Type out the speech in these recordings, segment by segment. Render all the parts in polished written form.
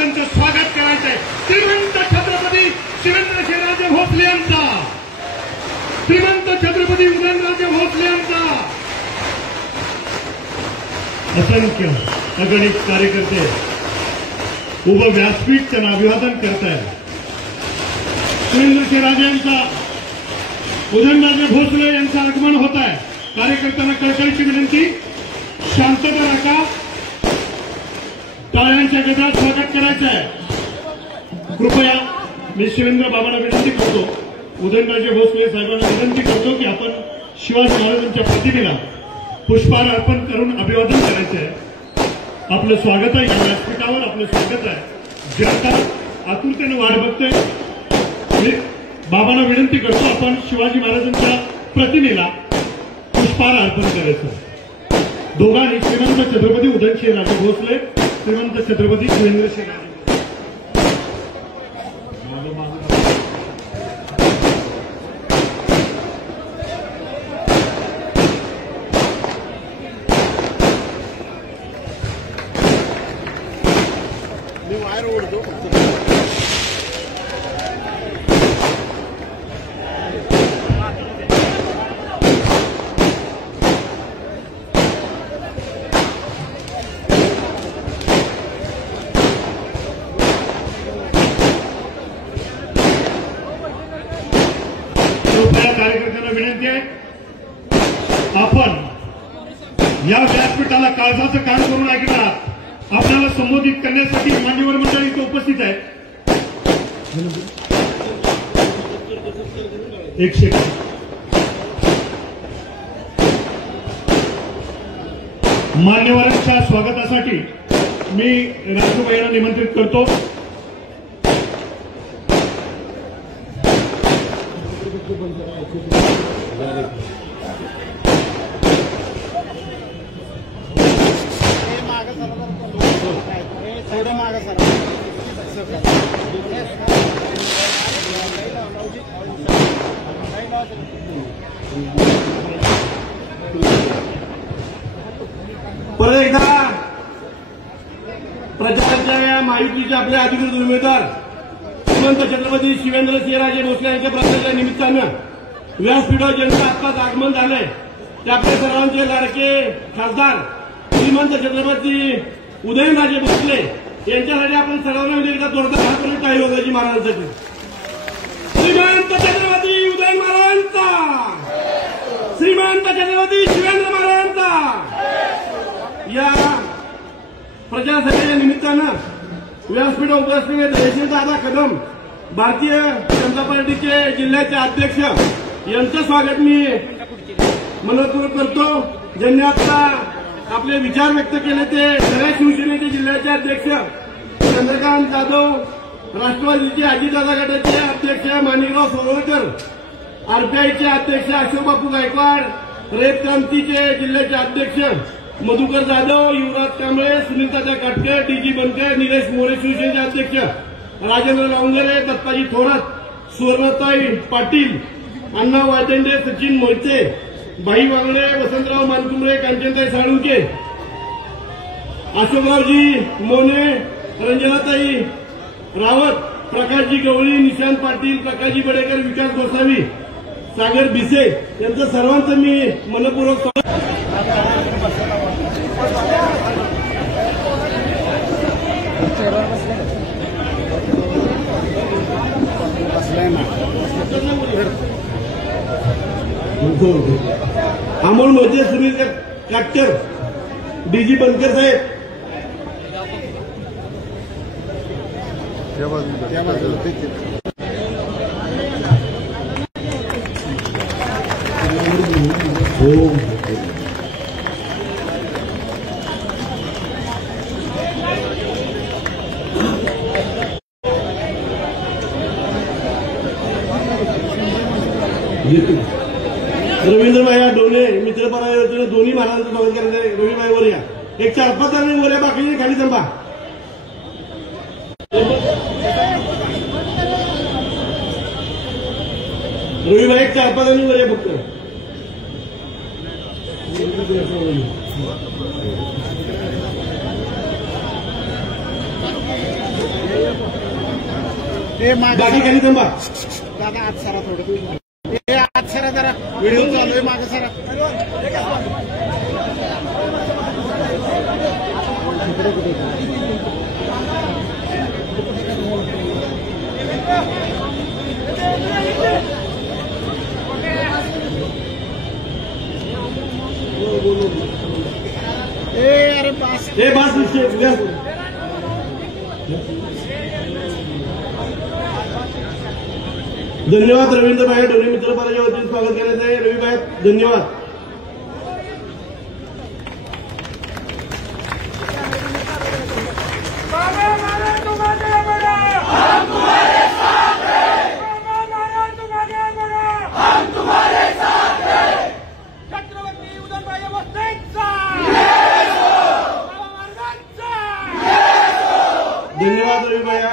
त्यांचं स्वागत करायचं आहे। श्रीमंत छत्रपती शिवेंद्रराजे भोसले यांचा, श्रीमंत छत्रपती उदयनराजे भोसले यांचा असंख्य अगणित कार्यकर्ते उभं व्यासपीठ त्यांना अभिवादन करतायत। शिवेंद्रराजे यांचा, उदयनराजे भोसले यांचं आगमन होत आहे। कार्यकर्त्यांना कळकळीची विनंती, शांतता राखा, टाळ्यांच्या गजरात स्वागत करायचं आहे। कृपया मी शिवेंद्र बाबांना विनंती करतो, उदयनराजे भोसले साहेबांना विनंती करतो की आपण शिवाजी महाराजांच्या प्रतिमेला पुष्पहार अर्पण करून अभिवादन करायचं आहे। आपलं स्वागत आहे, या व्यासपीठावर आपलं स्वागत आहे। जनता आतुरतेने वाट बघतोय। मी बाबांना विनंती करतो, आपण शिवाजी महाराजांच्या प्रतिमेला पुष्पहार अर्पण करायचं। दोघांनी श्रीमंत छत्रपती उदयनराजे भोसले, श्रीमंत छत्रपती शिवेंद्रराजे कार्यकर्त्यांना विनंती आहे, आपण या व्यासपीठाला काळजाचं काम करून ऐकणार आहात। आपल्याला संबोधित करण्यासाठी मान्यवर मंडळी इथे उपस्थित आहे। एक सेकंड, मान्यवरांच्या स्वागतासाठी मी राजूभाई यांना निमंत्रित करतो। परत एकदा प्रचाराच्या महायुतीचे आपले अधिकृत उमेदवार श्रीमंत छत्रपती शिवेंद्रराजे भोसले यांच्या प्रचाराच्या निमित्तानं व्यासपीठावर ज्यांचं आत्ताच आगमन झालंय ते आपल्या सर्वांचे लाडके खासदार श्रीमंत छत्रपती उदयनराजे भोसले यांच्यासाठी आपण सर्वांना एकदा जोरदार हात करून टाळी वाजवायची महाराजांसाठी। श्रीमंत छत्रपती उदयन महाराजांचा, श्रीमंत छत्रपती शिवेंद्र महाराजांचा। या प्रचाराच्या निमित्तानं व्यासपीठावर उपस्थित जयश्रीदादा कदम, भारतीय जनता पार्टीचे जिल्ह्याचे अध्यक्ष यांचं स्वागत मी मनपूर्वक करतो। ज्यांनी आता आपले विचार व्यक्त केले ते खऱ्या शिवसेनेचे जिल्ह्याचे अध्यक्ष चंद्रकांत जाधव, राष्ट्रवादीचे अजितदादा गटाचे अध्यक्ष माणिकराव सोळवकर, आरपीआयचे अध्यक्ष अशोक बापू गायकवाड, रयत क्रांतीचे जिल्ह्याचे अध्यक्ष मधुकर जाधव, युवराज कांबळे, सुनीलदादा काटकर, डीजी बनकर, निलेश मोरे शिवसेनेचे अध्यक्ष, राजेंद्र लावंगरे, दत्ताजी थोरात, सुवर्णताई पाटील, अण्णा वायदंडे, सचिन मोहिते, भाई वांगळे, वसंतराव मानकुंबरे, कांचनताई साळुंके, अशोकरावजी मोने, रंजनाताई रावत, प्रकाशजी गवळी, निशांत पाटील, प्रकाशजी बडेकर, विकास गोसावी, सागर भिसे यांचं सर्वांचं मी मनपूर्वक अमोल मोजे, सुनील काटकर, डीजी बनकर साहेब, रवींद्रभाई डोले मित्रपरा दोन्ही महाराजांचं स्वागत करायचं आहे। रवीभाई वर या, एक 4-5 जण वर या, बाकी खाली थांबा। रवीभाई एक 4-5 जण वर या फक्त। बाकी खाली थांबा. दादा आत सरा थोडं हे आत सरा जरा व्हिडिओ चालू आहे मागे सरा. अरे पास धन्यवाद रवींद्र भाई डोली मित्र पालाच्या वतीने स्वागत करण्यात आहे. रवी भाई धन्यवाद. धन्यवाद रवी भैया.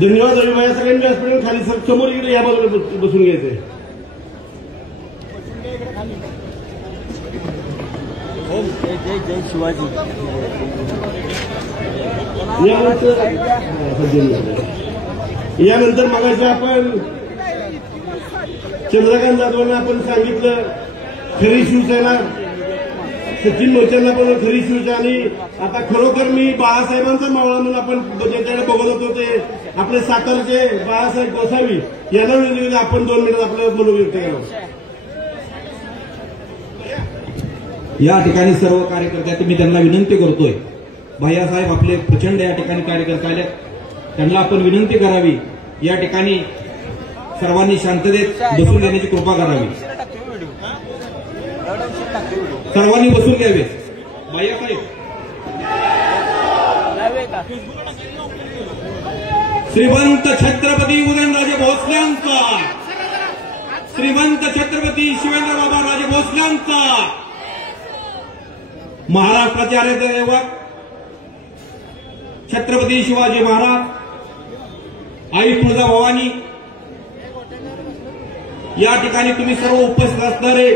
धन्यवाद रवी भैया. सगळ्यांनी व्यासपीठावर खाली समोर इकडे या बाजूला बसून घ्यायचंय. जय शिवाजी. यानंतर मगाशी आपण चंद्रकांत जाधवांना आपण सांगितलं खरी शिवसेना, सचिन मोर्चांना पण खरी शिवसेना. आणि आता खरोखर मी बाळासाहेबांचा मावळा म्हणून आपण ज्याच्याकडे बघत होतो ते आपले सातारचे बाळासाहेब गोसावी यांना विनंती आपण 2 मिनिट आपलं मनोगत व्यक्त केलं. या ठिकाणी सर्व कार्यकर्ते मी त्यांना विनंती करतोय, भैयासाहेब आपले प्रचंड या ठिकाणी कार्यकर्ते आले, त्यांना आपण विनंती करावी या ठिकाणी सर्वांनी शांततेत बसून घेण्याची कृपा करावी. सर्वांनी बसून घ्यावे. भैयासाहेब श्रीमंत छत्रपती उदयनराजे भोसल्यांचा, श्रीमंत छत्रपती शिवेंद्रबाबा राजे भोसल्यांचा, महाराष्ट्राचे आराध्य दैवत छत्रपती शिवाजी महाराज, आई तुळजाभवानी, या ठिकाणी तुम्ही सर्व उपस्थित असणारे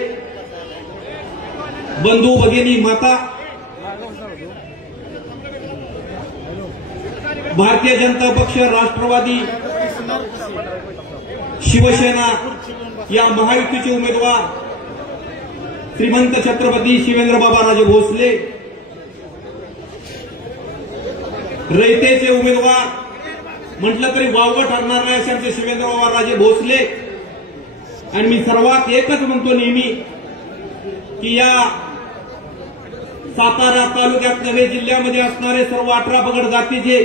बंधू भगिनी, माता, भारतीय जनता पक्ष, राष्ट्रवादी, शिवसेना या महायुतीचे उमेदवार श्रीमंत छत्रपती शिवेंद्रबाबा राजे भोसले, रयतेचे उमेदवार म्हटलं तरी वावगं ठरणार नाही असे आमचे शिवेंद्रबाबा राजे भोसले. आणि मी सर्वात एकच म्हणतो नेहमी की या सातारा तालुक्यात नव्हे जिल्ह्यामध्ये असणारे सर्व 18 पगड जातीचे,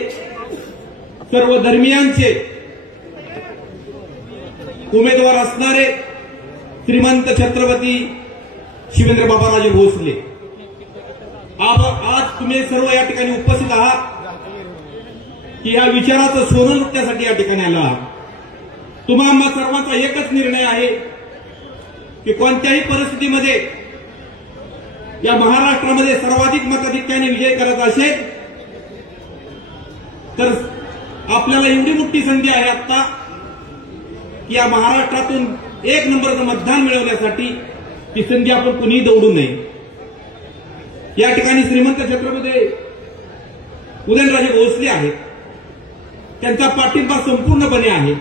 सर्व धर्मियांचे उमेदवार असणारे श्रीमंत छत्रपती शिवेंद्रबाबा राजे भोसले, आज तुम्ही सर्व या ठिकाणी उपस्थित आहात की या विचाराचं सोनं लुटण्यासाठी या ठिकाणी आला आहात. तुम्हा सर्वांचा एकच निर्णय आहे की कोणत्याही परिस्थितीमध्ये या महाराष्ट्रामध्ये सर्वाधिक मताधिक्याने विजय करायचा असेल तर आपल्याला एवढी मोठी संधी आहे आता की या महाराष्ट्रातून 1 नंबरचं मतदान मिळवण्यासाठी ती संधी आपण कुणीही दौडू नये. या ठिकाणी श्रीमंत छत्रपती उदयनराजे भोसले आहेत, त्यांचा पाठिंबा संपूर्णपणे आहे.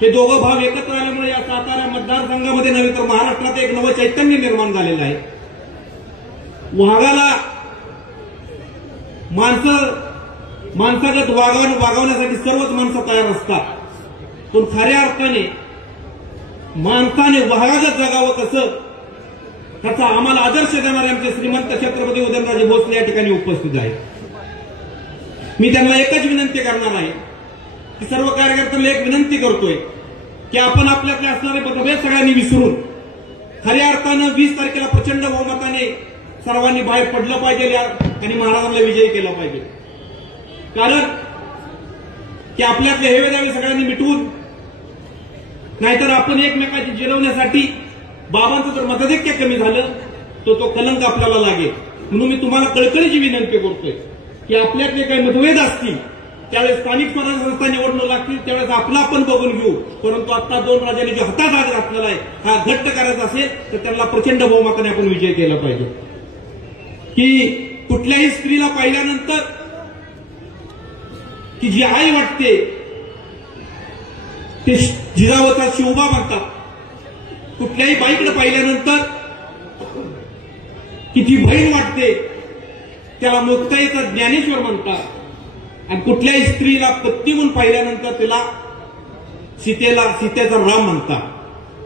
हे दोघं भाव एकत्र आल्यामुळे या सातारा मतदारसंघामध्ये नव्हे तर महाराष्ट्रात एक नवं चैतन्य निर्माण झालेलं आहे. वाघाला माणसागत वागवण्यासाठी सर्वच माणसं तयार असतात, पण खऱ्या अर्थाने माणसाने वाघागत जगावं कसं त्याचा आम्हाला आदर्श देणारे आमचे श्रीमंत छत्रपती उदयनराजे भोसले या ठिकाणी उपस्थित आहेत. मी त्यांना एकच विनंती करणार आहे की सर्व कार्यकर्त्यांना एक विनंती करतोय की आपण आपल्याकडे असणारे मतभेद सगळ्यांनी विसरून खऱ्या अर्थानं 20 तारखेला प्रचंड बहुमताने सर्वांनी बाहेर पडलं पाहिजे आणि महाराजांना विजयी केला पाहिजे. कारण की आपल्यातले हेवे दावे सगळ्यांनी मिटवून, नाहीतर आपण एकमेकांची जिरवण्यासाठी बाबांचं जर मताधिक्य कमी झालं तर तो कलंक आपल्याला लागेल. म्हणून मी तुम्हाला कळकळीची विनंती करतोय की आपल्यातले काही मतभेद असतील त्यावेळेस स्थानिक स्वराज्य संस्था निवडणूक लागतील त्यावेळेस आपला आपण बघून घेऊ. परंतु आता 2 राज्यांनी जो हातात हात घातलेला आहे हा घट्ट करायचा असेल तर त्यांना प्रचंड बहुमताने आपण विजय केला पाहिजे. की कुठल्याही स्त्रीला पाहिल्यानंतर की जी आई वाटते ते जिजाऊचा शिवबा म्हणतात. कुठल्याही बाईकडे पाहिल्यानंतर की जी बहीण वाटते त्याला मुक्ताईचा ज्ञानेश्वर म्हणतात. आणि कुठल्याही स्त्रीला पत्नी म्हणून पाहिल्यानंतर तिला सीतेचा राम म्हणतात.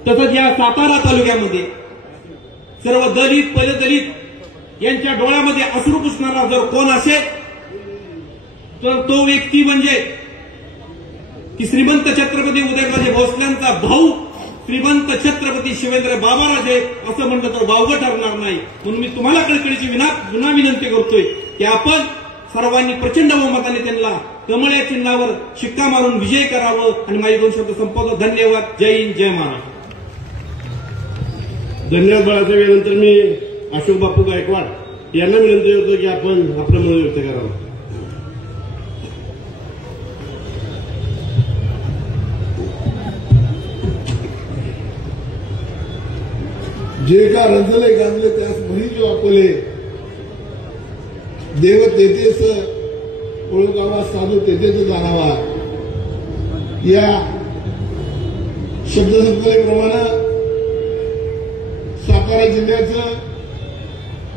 तसंच या सातारा तालुक्यामध्ये सर्व दलित पददलित यांच्या डोळ्यामध्ये अश्रू पुसणारा जर कोण असेल तर तो व्यक्ती म्हणजे की श्रीमंत छत्रपती उदयनराजे भोसल्यांचा भाऊ श्रीमंत छत्रपती शिवेंद्र बाबाराजे असं म्हणलं तर वावगं ठरणार नाही. म्हणून मी तुम्हाला कळकळीची पुन्हा विनंती करतोय की आपण सर्वांनी प्रचंड बहुमताने त्यांना कमळ या चिन्हावर शिक्का मारून विजय करावं. आणि माझे 2 शब्द संपवतो. धन्यवाद. जय हिंद, जय महाराष्ट्र. धन्यवाद बाळासाहेब. यानंतर मी अशोक बापू गायकवाड यांना विनंती करतो की आपण आपलं मत व्यक्त करावं. जे का रंजले गांजले त्यास म्हणी जो आपले देव तेथेच ओळखावा साधू तेथेच जाणावा या शब्दसंकल्पनेप्रमाणे सातारा जिल्ह्याचं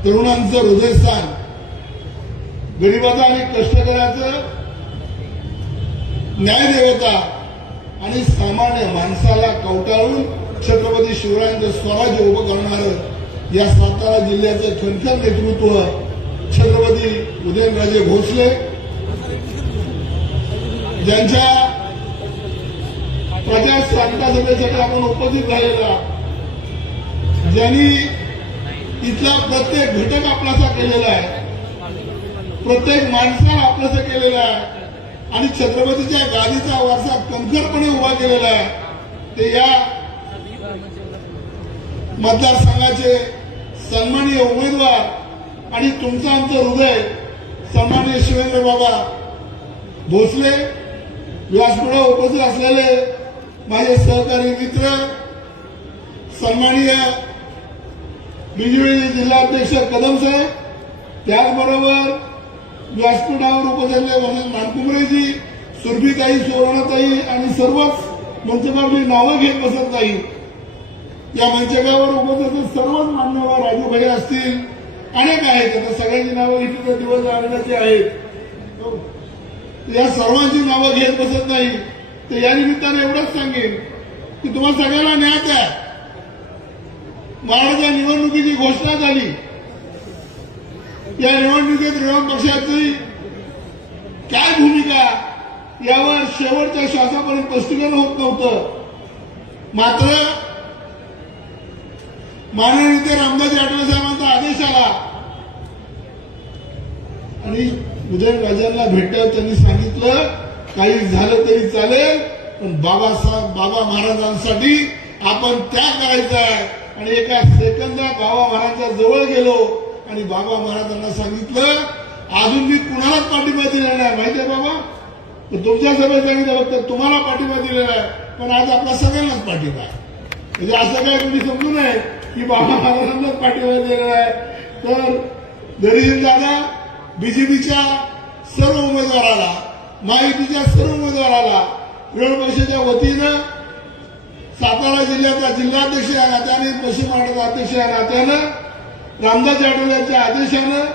तरुणांचं हृदयस्थान गरिबाचं आणि कष्टकऱ्याचं न्यायदेवता आणि सामान्य माणसाला कवटाळून छत्रपती शिवरायांचं स्वराज्य उभं करणारं या सातारा जिल्ह्याचं खणखर नेतृत्व छत्रपती उदयनराजे भोसले ज्यांच्या प्रजा प्रांता सभेसाठी आपण उपस्थित झालेला, ज्यांनी इथला प्रत्येक घटक आपलासा केलेला आहे, प्रत्येक माणसाला आपलासा केलेला आहे आणि छत्रपतीच्या गादीचा वारसा कणखरपणे उभा केलेला आहे, ते या मतदारसंघाचे सन्माननीय उमेदवार आणि तुमचं आमचं हृदय सन्माननीय शिवेंद्र बाबा भोसले, व्यासपीठावर उपस्थित असलेले माझे सहकारी मित्र सन्माननीय बीजेपी जिल्हाध्यक्ष कदम साहेब, त्याचबरोबर व्यासपीठावर उपस्थित नानकुमरेजी, सुरभीताई, सुवर्णाताई आणि सर्वच मंचकावरची नावं घेत बसत नाही. या मंचकावर उपस्थित सर्वच मान्यवर राजूभाई असतील, अनेक आहेत. आता सगळ्यांची नावं इथे दिवस आणण्याची आहेत. या सर्वांची नावं घेत बसत नाही. तर या निमित्ताने एवढंच सांगेन की तुम्हाला सगळ्यांना न्याय आहे. महाराष्ट्राच्या निवडणुकीची घोषणा झाली. या निवडणुकीत विरोधी पक्षाची काय भूमिका यावर शेवटच्या श्वासापर्यंत स्पष्टीकरण होत नव्हतं. मात्र माननीय नेते रामदास आठवले साहेबांचा आदेश आला आणि उदयनराजांना भेटल्यावर त्यांनी सांगितलं काही झालं तरी चालेल, पण बाबा महाराजांसाठी आपण त्याग करायचा आहे. आणि एका सेकंदात बाबा महाराजांच्या जवळ गेलो आणि बाबा महाराजांना सांगितलं अजून मी कुणालाच पाठिंबा दिलेला नाही. माहितीये बाबा, तुमच्या सभेत सांगितलं फक्त तुम्हाला पाठिंबा दिलेला आहे, पण आज आपला सगळ्यांनाच पाठिंबा आहे. म्हणजे असं काय तुम्ही समजू नये की बाबा महाराजांनाच पाठिंबा दिलेला आहे. तर धैर्यशील दादा बीजेपीच्या सर्व उमेदवाराला, महायुतीच्या सर्व उमेदवाराला, विरोधी पक्षाच्या वतीनं सातारा जिल्ह्याचा जिल्हाध्यक्ष या नात्याने, पश्चिम महाराष्ट्राचा अध्यक्ष या नात्यानं, रामदास आठवले यांच्या आदेशानं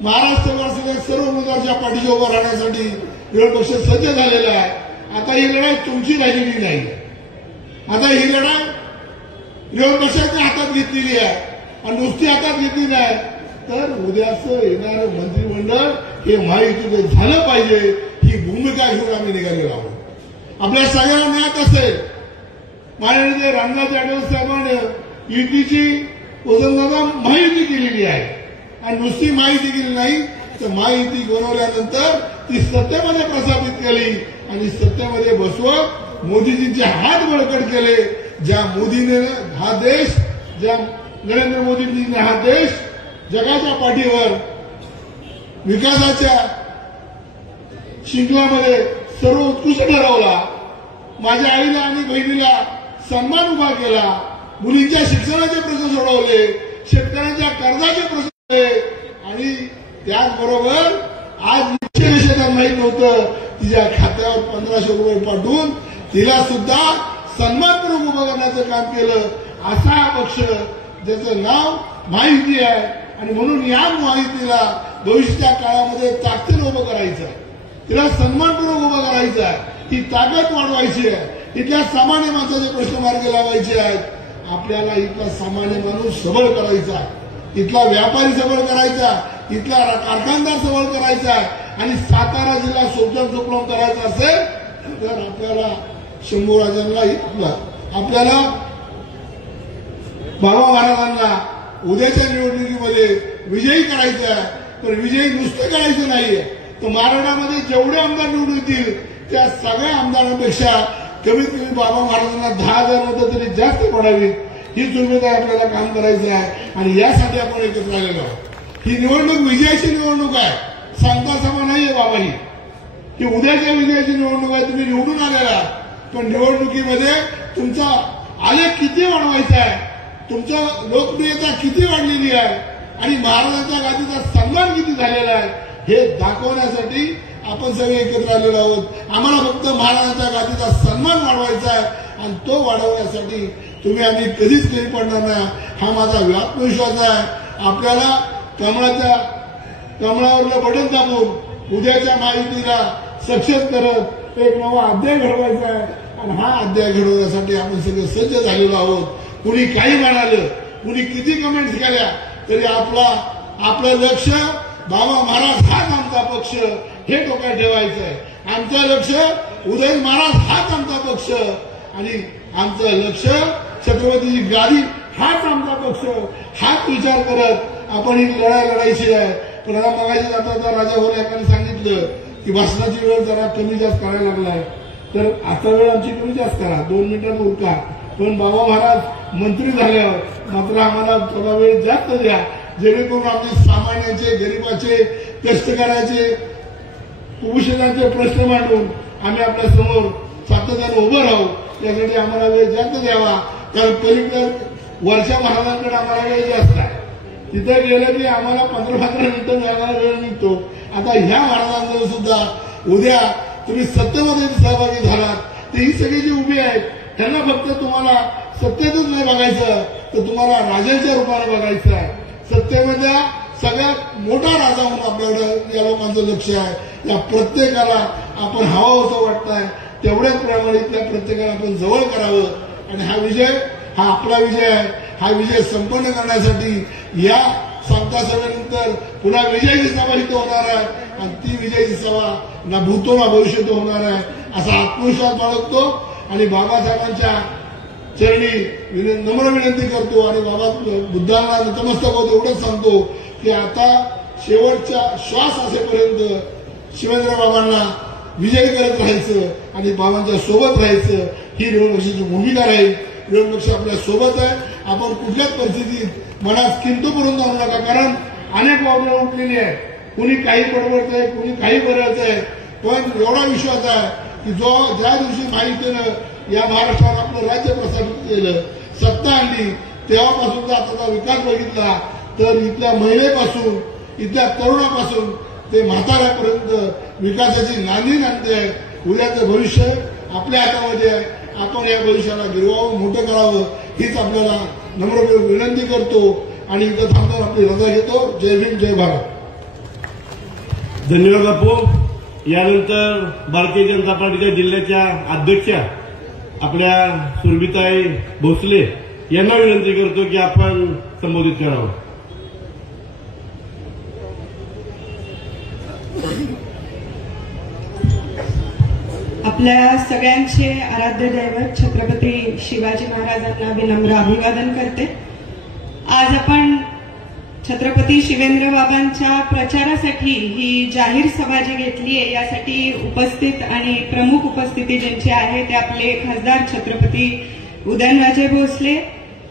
महाराष्ट्रभरातल्या सर्व उमेदवारांच्या पाठीशी उभं राहण्यासाठी विरोधी पक्ष सज्ज झालेला आहे. आता ही लढाई तुमची राहिलेली नाही. आता ही लढाई विरोधी पक्षाच्या हातात घेतलेली आहे आणि नुसती हातात घेतली नाही तर उद्याचं येणारं मंत्रिमंडळ हे महायुतीचं झालं पाहिजे ही भूमिका घेऊन आम्ही निघालेलो आहोत. आपल्या सगळ्यांना ज्ञात असेल माननीय रामदास आठवले साहेबांनी युतीची वसंतदादा महायुती केलेली आहे आणि नुसती महायुती केली नाही तर महायुती बनवल्यानंतर ती सत्तेमध्ये प्रस्थापित केली आणि सत्तेमध्ये बसवत मोदीजींचे हात बळकट केले. ज्या मोदीने हा देश, ज्या नरेंद्र मोदीजींनी हा देश जगाच्या पाठीवर विकासाच्या शिंगलामध्ये सर्व उत्कृष्ट ठरवला, माझ्या आईला आणि बहिणीला सन्मान उभा केला, मुलींच्या शिक्षणाचे प्रश्न सोडवले, शेतकऱ्यांच्या कर्जाचे प्रश्न आणि आणि त्याचबरोबर आज विषय माहीत नव्हतं तिच्या खात्यावर 1500 रुपये पाठवून तिला सुद्धा सन्मानपूर्वक उभं करण्याचं काम केलं. असा हा पक्ष ज्याचं नाव महायुती आहे आणि म्हणून या महायुतीला भविष्याच्या काळामध्ये ताकदीनं उभं करायचं आहे, तिला सन्मानपूर्वक उभं करायचं आहे, ती ताकद वाढवायची आहे, इथल्या सामान्य माणसाचे प्रश्न मार्गी लावायचे आहेत. आपल्याला इथला सामान्य माणूस सबळ करायचा आहे, इथला व्यापारी सबळ करायचा, इथला कारखानदार सबळ करायचा आणि सातारा जिल्हा सोपम सुपलम करायचा असेल तर आपल्याला शंभूराजांना आपल्याला बाबा महाराजांना उद्याच्या निवडणुकीमध्ये विजयी करायचं आहे. पण विजयी नुसतं करायचं नाहीये, तर महाराष्ट्रामध्ये जेवढे आमदार निवडून येतील त्या सगळ्या आमदारांपेक्षा कमीत कमी बाबा महाराजांना 10,000 मतं तरी जास्त पडावीत, ही जिम्मेदारी आपल्याला काम करायचं आहे. आणि यासाठी आपण एकत्र आलेलो आहोत. ही निवडणूक विजयाची निवडणूक आहे, सांगता समा नाहीये बाबा. ही उद्याच्या विजयाची निवडणूक आहे. तुम्ही निवडून आलेला, पण निवडणुकीमध्ये तुमचा आलेख किती वाढवायचा आहे, तुमचा लोकप्रियता किती वाढलेली आहे आणि महाराजांच्या गादीचा सन्मान किती झालेला आहे हे दाखवण्यासाठी आपण सगळे एकत्र आलेलो आहोत. आम्हाला फक्त महाराजांच्या गादीचा सन्मान वाढवायचा आहे आणि तो वाढवण्यासाठी तुम्ही आम्ही कधीच कमी पडणार नाही, हा माझा आत्मविश्वास आहे. आपल्याला कमळावरलं बटन दाबून उद्याच्या महायुतीला सक्षम करत एक नवा अध्याय घडवायचा आहे आणि हा अध्याय घडवण्यासाठी आपण सगळे सज्ज झालेलो आहोत. कुणी काही म्हणालं, कुणी किती कमेंट्स केल्या तरी आपलं लक्ष बाबा महाराज हाच आमचा पक्ष हे डोक्यात ठेवायचं आहे. आमचं लक्ष उदय महाराज हाच आमचा पक्ष आणि आमचं लक्ष छत्रपतीची गादी हाच आमचा पक्ष, हाच विचार करत आपण ही लढाई लढायची आहे. पण आता मगाशी आता राजा होरे यांनी सांगितलं की भाषणाची वेळ जरा कमी जास्त करायला लागलाय, तर आता वेळ आमची कमी जास्त करा, 2 मिनिटात उरका. पण बाबा महाराज मंत्री झाल्यावर मात्र आम्हाला थोडा वेळ जास्त द्या, जेणेकरून आमचे सामान्यांचे, गरीबाचे, कष्टकऱ्याचे, कुपोषितांचे प्रश्न मांडून आम्ही आपल्या समोर सातत्याने उभं राहू. यासाठी आम्हाला वेळ जास्त द्यावा, कारण पलीकडे वरच्या महाराजांकडे आम्हाला वेळ जास्त आहे. तिथे गेलं की आम्हाला 15-15 मिनिटं जाणारा वेळ निघतो. आता ह्या महाराजांजवळ सुद्धा उद्या तुम्ही सत्तेमध्ये सहभागी झालात तर ही सगळी जी उभी आहेत त्यांना फक्त तुम्हाला सत्तेतच नाही बघायचं, तर तुम्हाला राजाच्या रूपाने बघायचं आहे. सत्तेमध्ये सगळ्यात मोठा राजा म्हणून आपल्याकडे या लोकांचं लक्ष आहे. या प्रत्येकाला आपण हवाहवसं वाटतंय तेवढ्याच प्रमाणात त्या प्रत्येकाला आपण जवळ करावं आणि हा विजय हा आपला विजय आहे. हा विजय संपन्न करण्यासाठी या सांगता सभेनंतर पुन्हा विजयाची सभा इथं होणार आहे आणि ती विजयाची सभा ना भूतो ना भविष्यात होणार आहे असा आत्मविश्वास बाळगतो आणि बाबासाहेबांच्या चरणी नम्र विनंती करतो आणि बाबा बुद्धांना नतमस्तक होतो. एवढंच सांगतो की आता शेवटचा श्वास असेपर्यंत शिवेंद्र बाबांना विजय करत राहायचं आणि बाबांच्या सोबत राहायचं ही निवडणुकीची भूमिका राहील. निवडणूक आपल्या सोबत आहे. आपण कुठल्याच परिस्थितीत मनात किंतु करून जाऊ नका, कारण अनेक वावडं उठलेली आहे. कुणी काही बडबडतंय, कुणी काही बरळतंय, पण एवढा विश्वास आहे की ज्या दिवशी महायुतीनं या महाराष्ट्रात आपलं राज्य प्रस्थापित केलं, सत्ता आणली, तेव्हापासूनचा आताचा विकास बघितला तर इथल्या महिलेपासून, इथल्या तरुणापासून ते म्हाताऱ्यापर्यंत विकासाची नांदी नांदते आहे. उद्याचं भविष्य आपल्या हातामध्ये आहे. आपण या भविष्याला गिरवावं, मोठं करावं हीच आपल्याला नम्र विनंती करतो आणि इथं थांबून आपली रजा घेतो. जय भीम, जय भारत. धन्यवाद बापू. यानंतर भारतीय जनता पार्टीच्या जिल्ह्याच्या अध्यक्षा आपल्या सुरभिताई भोसले यांना विनंती करतो की आपण संबोधित करावं. आपल्या सगळ्यांचे आराध्य दैवत छत्रपती शिवाजी महाराजांना विनम्र अभिवादन करते. आज आपण छत्रपती शिवेंद्र बाबांच्या प्रचारासाठी ही जाहीर सभा जी घेतली आहे यासाठी उपस्थित आणि प्रमुख उपस्थिती ज्यांची आहे ते आपले खासदार छत्रपती उदयनराजे भोसले,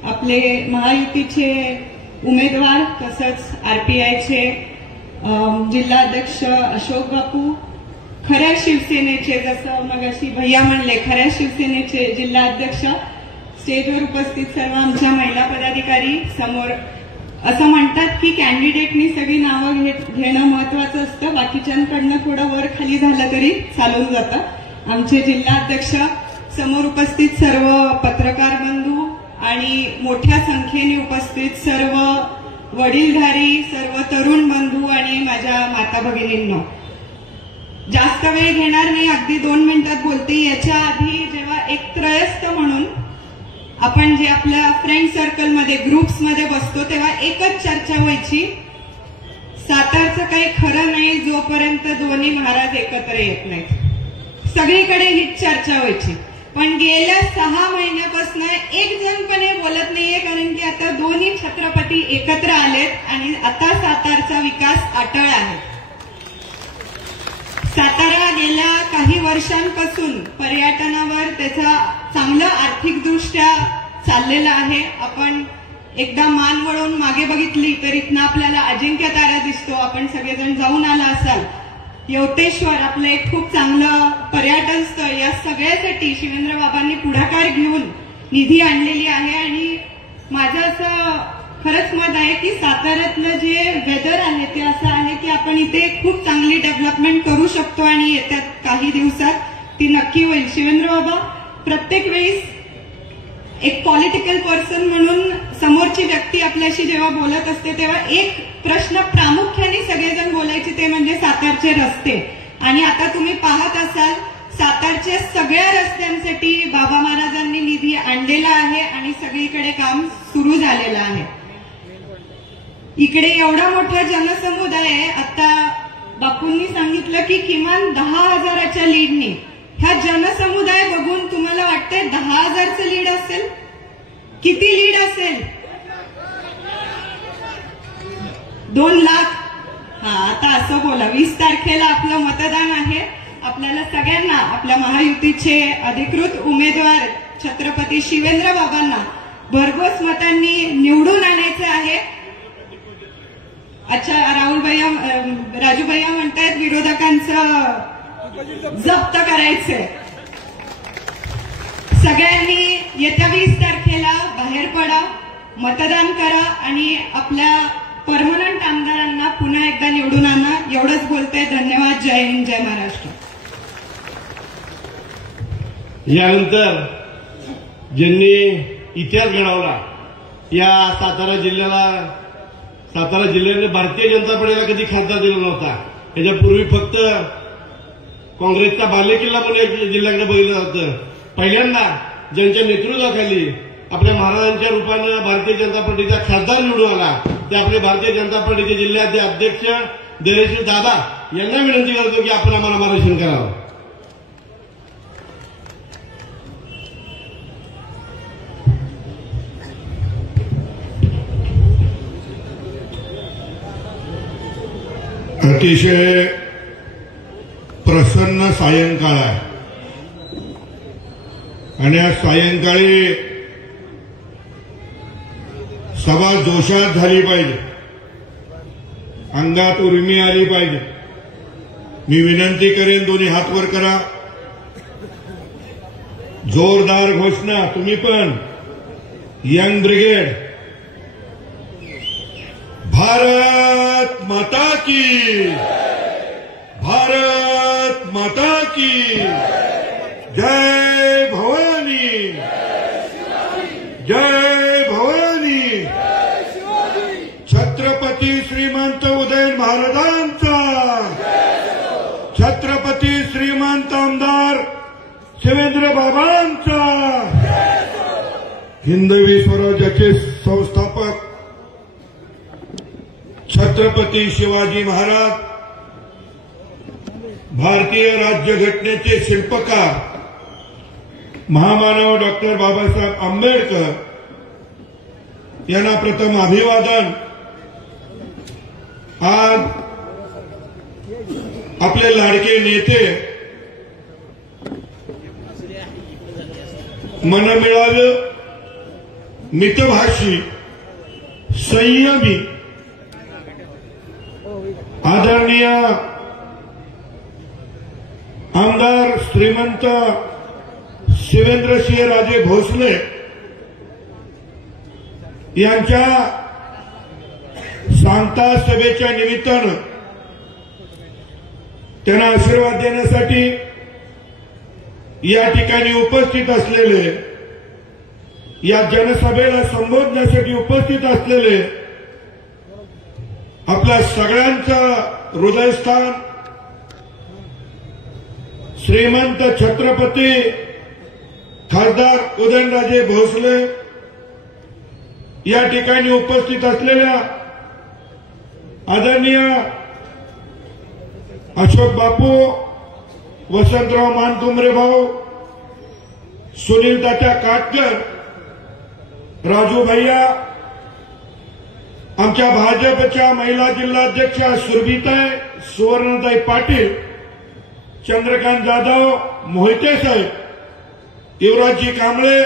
आपले महायुतीचे उमेदवार तसंच आरपीआयचे जिल्हाध्यक्ष अशोक बापू, खऱ्या शिवसेनेचे जसं मगाशी भैया म्हणले खऱ्या शिवसेनेचे जिल्हाध्यक्ष, स्टेजवर उपस्थित सर्व आमच्या महिला पदाधिकारी, समोर असं म्हणतात की कॅन्डिडेटनी सगळी नावं घेणं महत्वाचं असतं, बाकीच्यांकडनं थोडं वर खाली झालं तरी चालून जातं. आमचे जिल्हाध्यक्ष, समोर उपस्थित सर्व पत्रकार बंधू आणि मोठ्या संख्येने उपस्थित सर्व वडीलधारी, सर्व तरुण बंधू आणि माझ्या माता भगिनींनो, जास्त वेळ घेणार नाही, अगदी 2 मिनिटात बोलते. याच्या आधी जेव्हा एक त्रयस्थ म्हणून आपण जे आपल्या फ्रेंड सर्कलमध्ये ग्रुप्समध्ये बसतो तेव्हा एकच चर्चा व्हायची, सातारचं काही खरं नाही जोपर्यंत दोन्ही महाराज एकत्र येत नाहीत. सगळीकडे हीच चर्चा व्हायची. पण गेल्या 6 महिन्यापासून एक जण पण हे बोलत नाहीये, कारण की आता दोन्ही छत्रपती एकत्र आलेत आणि आता सातारचा विकास अटळ आहे. सातारा गेल्या काही वर्षांपासून पर्यटनावर त्याचा चांगलं आर्थिकदृष्ट्या चाललेला आहे. आपण एकदा मान वळून मागे बघितली तर इथनं आपल्याला अजिंक्य तारा दिसतो. आपण सगळेजण जाऊन आला असाल. यवतेश्वर आपलं एक खूप चांगलं पर्यटन स्थळ. या सगळ्यासाठी शिवेंद्र बाबांनी पुढाकार घेऊन निधी आणलेली आहे आणि माझं असं खरंच मत आहे की साताऱ्यातलं जे वेदर आहे ते असं आहे की आपण इथे खूप चांगली डेव्हलपमेंट करू शकतो आणि येत्या काही दिवसात ती नक्की होईल. शिवेंद्र बाबा प्रत्येक वेळेस एक पॉलिटिकल पर्सन म्हणून समोरची व्यक्ती आपल्याशी जेव्हा बोलत असते तेव्हा एक प्रश्न प्रामुख्याने सगळेजण बोलायचे ते म्हणजे सातारचे रस्ते. आणि आता तुम्ही पाहत असाल सातारच्या सगळ्या रस्त्यांसाठी बाबा महाराजांनी निधी आणलेला आहे आणि सगळीकडे काम सुरू झालेलं आहे. इकडे एवढा मोठा जनसमुदाय आहे. आता बापूंनी सांगितलं की किमान 10,000च्या लीडनी. ह्या जनसमुदाय बघून तुम्हाला वाटतंय 10,000चं लीड असेल? किती लीड असेल? 2 लाख. आता असं बोला. 20 तारखेला आपलं मतदान आहे. आपल्याला सगळ्यांना आपल्या महायुतीचे अधिकृत उमेदवार छत्रपती शिवेंद्र बाबांना भरघोस मतांनी निवडून आणायचं आहे. अच्छा, राहुल भैया, राजू भैया म्हणतायत विरोधकांचं जप्त करायचंय. सगळ्यांनी येत्या 20 तारखेला बाहेर पडा, मतदान करा आणि आपल्या परमनंट आमदारांना पुन्हा एकदा निवडून आणा. एवढंच बोलते. धन्यवाद. जय हिंद, जय महाराष्ट्र. यानंतर ज्यांनी इतिहास घडवला या सातारा जिल्ह्याने भारतीय जनता पार्टीला कधी खासदार दिला नव्हता. त्याच्यापूर्वी फक्त काँग्रेसचा बालेकिल्ला म्हणून जिल्ह्याकडे बघितलं जातं. पहिल्यांदा ज्यांच्या नेतृत्वाखाली आपल्या महाराजांच्या रूपानं भारतीय जनता पार्टीचा खासदार निवडून आला ते आपले भारतीय जनता पार्टीचे जिल्ह्याचे अध्यक्ष देवेश्वर दादा यांना विनंती करतो की आपण आम्हाला मार्गदर्शन करावं. अतिशय प्रसन्न सायंकाळ आहे आणि आज सायंकाळी सभा जोशात झाली पाहिजे, अंगात उर्मी आली पाहिजे. मी विनंती करेन, दोन्ही हात वर करा. जोरदार घोषणा. तुम्ही पण यंग ब्रिगेड. भारत माता की, भारत माता की जय भवानी, जय भवानी. छत्रपती श्रीमंत उदयन महाराजांचा, छत्रपती श्रीमंत आमदार शिवेंद्र बाबांचा, हिंदवी स्वराज्याचे संस्थापक छत्रपती शिवाजी महाराज, भारतीय राज्यघटनेचे शिल्पकार महामानव डॉक्टर बाबासाहेब आंबेडकर यांना प्रथम अभिवादन. आज आपले लाडके नेते मनमिळावू, मितभाषी, संयमी, आदरणीय आमदार श्रीमंत शिवेंद्रसिंह राजे भोसले यांच्या सांगता सभेच्या निमित्तानं त्यांना आशीर्वाद देण्यासाठी या ठिकाणी उपस्थित असलेले, या जनसभेला संबोधण्यासाठी उपस्थित असलेले आपल्या सगळ्यांचं हृदयस्थान श्रीमंत छत्रपती खासदार उदयनराजे भोसले, या ठिकाणी उपस्थित असलेल्या आदरणीय अशोक बापू, वसंतराव मानतुमरे भाऊ, सुनील तात्या काटकर, राजू भैया, आमच्या भाजपच्या महिला जिल्हाध्यक्षा सुरभीताई सुवर्णताई पाटील, चंद्रकांत जाधव, मोहिते साहेब, युवराजजी कांबळे,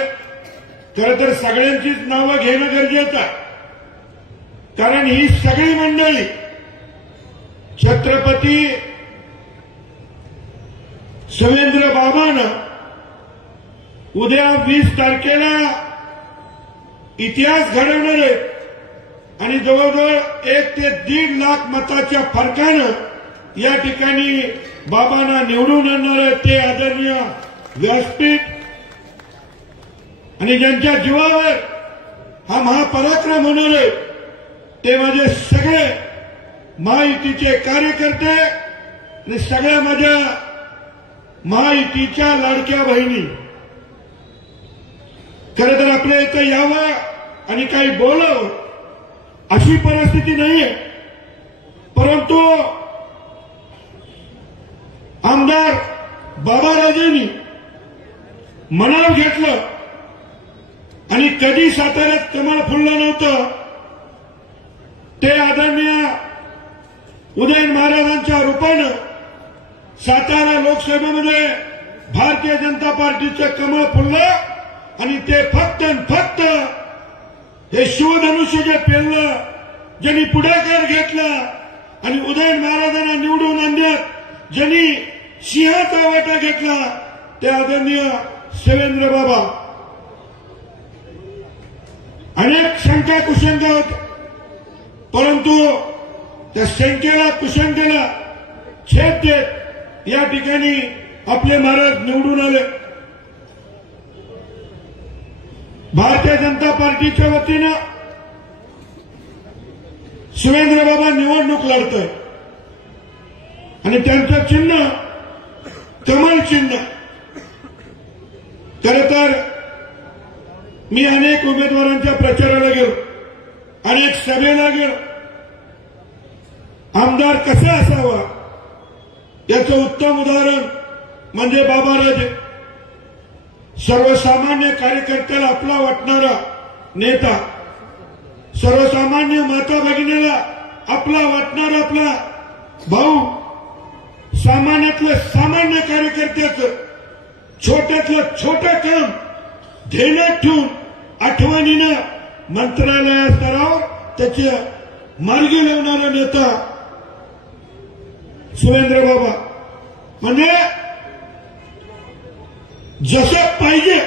खरं तर सगळ्यांचीच नावं घेणं गरजेचं आहे, कारण ही सगळी मंडळी छत्रपती शिवेंद्र बाबांना उद्या 20 तारखेला इतिहास घडवणार आहे आणि जवळजवळ 1 ते 1.5 लाख मताच्या फरकानं या ठिकाणी बाबांना निवडून आणणार ते आदरणीय व्यासपीठ आणि ज्यांच्या जीवावर हा महापराक्रम होणार आहे ते माझे सगळे महायुतीचे कार्यकर्ते आणि सगळ्या माझ्या महायुतीच्या लाडक्या बहिणी. खरं तर आपल्या इथं यावं आणि काही बोलावं अशी परिस्थिती नाहीये, परंतु आमदार बाबाराजेंनी मनावर घेतलं आणि कधी साताऱ्यात कमळ फुललं नव्हतं ते आदरणीय उदयन महाराजांच्या रूपानं सातारा लोकसभेमध्ये भारतीय जनता पार्टीचं कमळ फुललं आणि ते फक्त हे शिवधनुष्य जे पेरलं, ज्यांनी पुढाकार घेतला आणि उदयन महाराजांना निवडून आणण्यात ज्यांनी सिंहाचा वाटा घेतला ते आदरणीय शिवेंद्र बाबा. अनेक शंका कुशंका होत्या, परंतु त्या शंकेला कुशंकेला छेद देत या ठिकाणी आपले महाराज निवडून आले. भारतीय जनता पार्टीच्या वतीनं शिवेंद्र बाबा निवडणूक लढतोय आणि त्यांचं चिन्ह कमळ चिन्ह. खरं तर मी अनेक उमेदवारांच्या प्रचाराला गेलो, अनेक सभेला गेलो. आमदार कसा असावा याचं उत्तम उदाहरण म्हणजे बाबाराजे. सर्वसामान्य कार्यकर्त्याला आपला वाटणारा नेता, सर्वसामान्य माता भगिनीला आपला वाटणारा आपला भाऊ, सामान्यातलं सामान्य कार्यकर्त्याचं छोट्यातलं छोटं काम ध्येयात ठेवून आठवणीनं मंत्रालया स्तरावर त्याच्या मार्गी लावणारा नेता शिवेंद्र बाबा. म्हणजे जसं पाहिजे,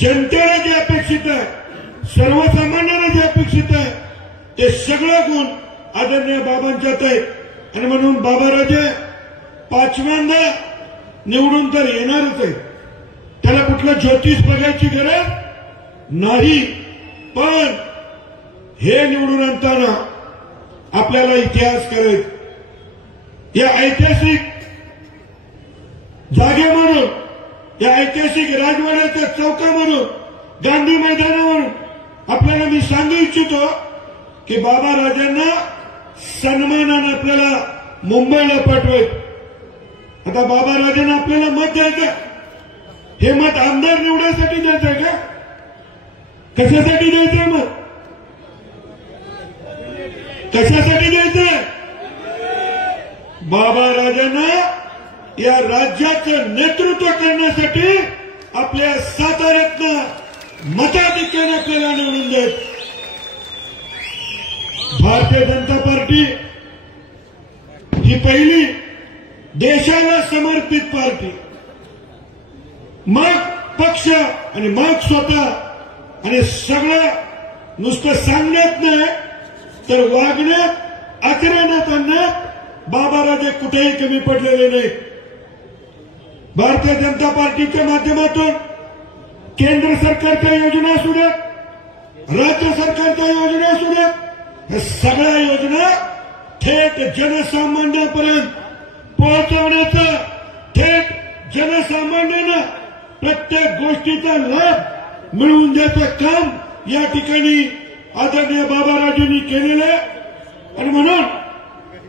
जनतेला जे अपेक्षित आहे, सर्वसामान्यांना जे अपेक्षित आहे ते सगळं गुण आदरणीय बाबांच्यात आहेत. आणि म्हणून बाबाराजे 5व्यांदा निवडून तर येणारच आहे, त्याला कुठलं ज्योतिष बघायची गरज नाही. पण हे निवडून आणताना आपल्याला इतिहास करायचा. या ऐतिहासिक जागेवरून, या ऐतिहासिक राजवाड्याच्या चौकावरून, गांधी मैदानावरून आपल्याला मी सांगू इच्छितो की बाबाराजांना सन्मानानं आपल्याला मुंबईला पाठवायचं. आता बाबाराजांना आपल्याला मत द्यायचं, हे मत आमदार निवडायसाठी द्यायचंय का? कशासाठी द्यायचंय मत? कशासाठी द्यायचंय? बाबाराजांना या राज्याचं नेतृत्व करण्यासाठी आपल्या साताऱ्यातनं मताधिक्याने आपल्याला निवडून देत. भारतीय जनता पार्टी ही पहिली देशाला समर्पित पार्टी, मग पक्ष आणि मग स्वतः. आणि सगळं नुसतं सांगण्यात नाही तर वागण्यात आचरणात आणण्यात बाबाराजे कुठेही कमी पडलेले नाहीत. भारतीय जनता पार्टीच्या माध्यमातून केंद्र सरकारच्या योजना असू द्यात, राज्य सरकारच्या योजना असू द्यात, या सगळ्या योजना थेट जनसामान्यापर्यंत पोहोचवण्याचं, थेट जनसामान्यांना प्रत्येक गोष्टीचा लाभ मिळवून द्यायचं काम या ठिकाणी आदरणीय बाबाराजेंनी केलेलं आहे. आणि म्हणून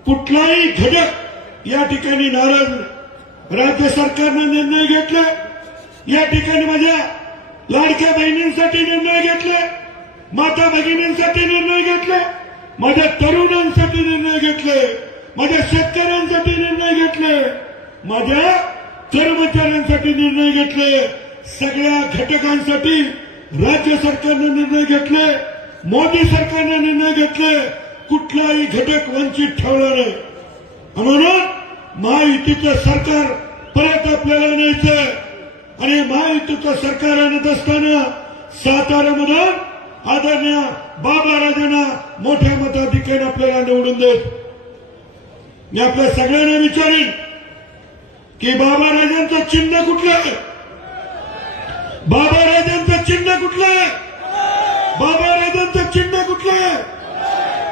कुठलाही घटक या ठिकाणी नाराज, राज्य सरकारनं निर्णय घेतले, या ठिकाणी माझ्या लाडक्या बहिणींसाठी निर्णय घेतले, माता भगिनींसाठी निर्णय घेतले, माझ्या तरुणांसाठी निर्णय घेतले, माझ्या शेतकऱ्यांसाठी निर्णय घेतले, माझ्या कर्मचाऱ्यांसाठी निर्णय घेतले. सगळ्या घटकांसाठी राज्य सरकारनं निर्णय घेतले, मोदी सरकारनं निर्णय घेतले. कुठलाही घटक वंचित ठेवला नाही. म्हणून महायुतीचं सरकार परत आपल्याला न्यायचंय. आणि महायुतीचं सरकार आणत असताना साताऱ्यामधून आदरणीय बाबाराजांना मोठ्या मताधिक्याने आपल्याला निवडून देत. मी आपल्या सगळ्यांना विचारीन की बाबाराजांचं चिन्ह कुठलं आहे? बाबाराजांचं चिन्ह कुठलं आहे? बाबाराजांचं चिन्ह कुठलं आहे?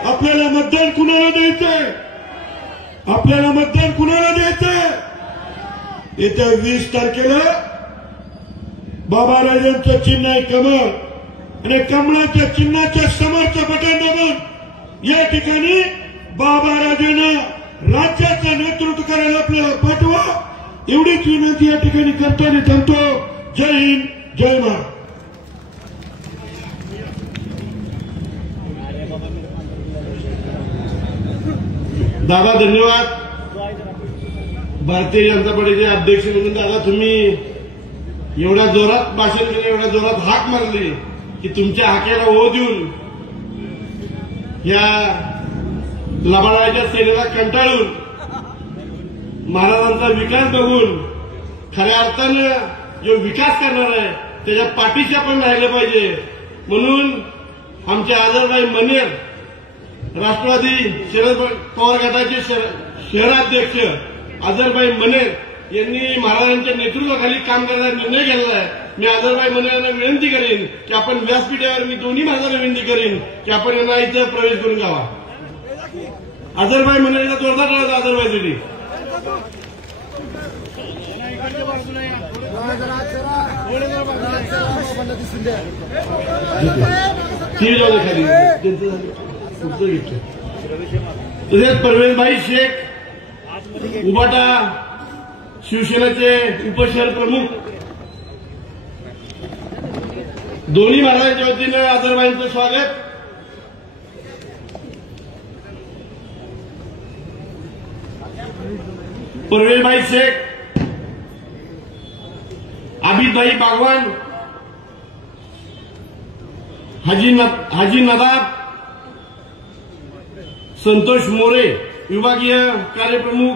आपल्याला मतदान कुणाला द्यायचंय? आपल्याला मतदान कुणाला द्यायचंय? येत्या 20 तारखेला बाबाराजांचं चिन्ह आहे कमळ. आणि कमळाच्या चिन्हाच्या समोरचं बटन दाबून या ठिकाणी बाबाराजांना राज्याचं नेतृत्व करायला आपल्याला पाठवा, एवढीच विनंती या ठिकाणी करताना थांबतो. जय हिंद, जय महाराष्ट्र. दादा धन्यवाद. भारतीय जनता पार्टीचे अध्यक्ष म्हणून दादा तुम्ही एवढ्या जोरात भाषण केलं, एवढ्या जोरात हाक मारली की तुमच्या हाकेला ओ देऊन या लबाडाच्या सेनेला कंटाळून महाराजांचा विकास बघून खऱ्या अर्थानं जो विकास करणार आहे त्याच्या पाठीशी आपण राहिलं पाहिजे. म्हणून आमचे आदरभाई मनेर, राष्ट्रवादी शरद पवार गटाचे शहराध्यक्ष आदरभाई मनेर यांनी महाराजांच्या नेतृत्वाखाली काम करण्याचा निर्णय घेतला आहे. मी आदरभाई मनेरांना विनंती करेन की आपण व्यासपीठावर, मी दोन्ही महाराजांना विनंती करेन की आपण यांना इथं प्रवेश करून जावा. आदरभाई मनेरला जोरदार टाळा. आदरभाई दिली खाली तसेच परवेशभाई शेख उबाटा शिवसेनेचे उपशहर प्रमुख, दोन्ही महाराजांच्या वतीनं आदरभाईंचं स्वागत. परवेशभाई शेख, आबिदभाई बागवान, हाजी नदाब, संतोष मोरे विभागीय कार्यप्रमुख,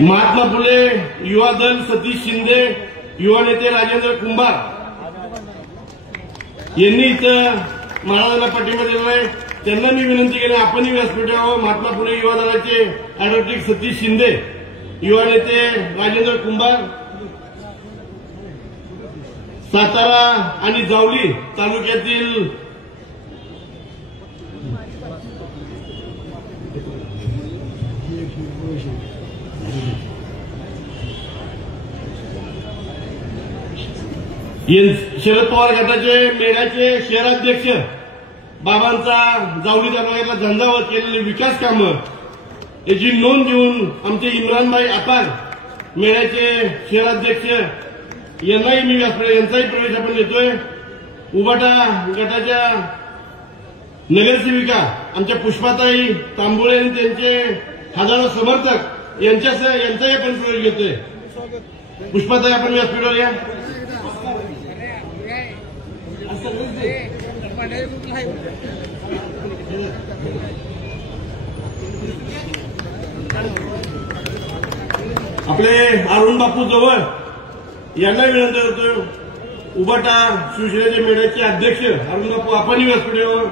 महात्मा फुले युवा दल सतीश शिंदे, युवा नेते राजेंद्र कुंभार यांनी इथं महाराजांना पाठिंबा दिला आहे. त्यांना मी विनंती केली आपणही व्यासपीठावर महात्मा फुले युवा दलाचे अॅडव्होकेट सतीश शिंदे, युवा नेते राजेंद्र कुंभार, सातारा आणि जावली तालुक्यातील शरद पवार गटाचे मेढ्याचे शहराध्यक्ष, बाबांचा जावली तालुक्यातला झंझावत केलेली विकास कामं याची नोंद घेऊन आमचे इम्रानभाई अपार मेढ्याचे शहराध्यक्ष यांनाही मी यांचाही प्रवेश आपण देतोय. उबाटा गटाच्या नगरसेविका आमच्या पुष्पाताई तांबोळे आणि त्यांचे हजारो समर्थक यांचाही आपण प्रवेश घेतोय. पुष्पाताई आपण व्यासपीठावर या. आपले अरुण बापू जवळ यांना विनंती करतो. उबाटा शिवसेनेचे मेळ्याचे अध्यक्ष अरुण बापू आपणही व्यासपीठावर,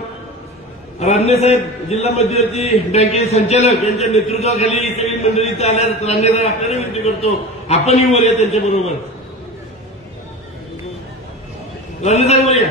रान्नेसाहेब जिल्हा मध्यवर्ती बँकेचे संचालक यांच्या नेतृत्वाखाली ही सगळी मंडळी इथे आल्यास रान्नेसाहेब आपल्याला विनंती करतो आपणही वर या त्यांच्या बरोबर. रान्नेसाहेब वर या.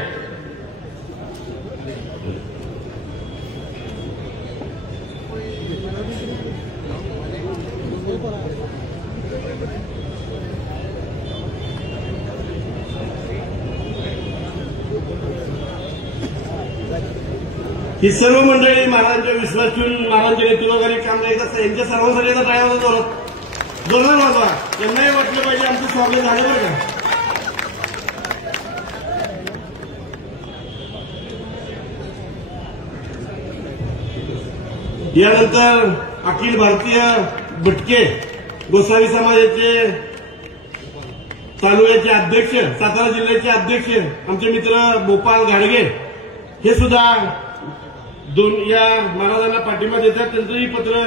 ही सर्व मंडळी महाराजांच्या विश्वास ठेवून महाराजांच्या नेतृत्वाखाली काम करत असतात. यांच्या सर्वांसाठी आता टाळ्या जोरदार वाजवा. त्यांनाही वाटलं पाहिजे आमचं स्वागत झालं बरं का. यानंतर अखिल भारतीय भटके गोसावी समाजाचे तालुक्याचे अध्यक्ष, सातारा जिल्ह्याचे अध्यक्ष आमचे मित्र गोपाल घाडगे हे सुद्धा या महाराजांना पाठिंबा देतात. त्यांचंही पत्र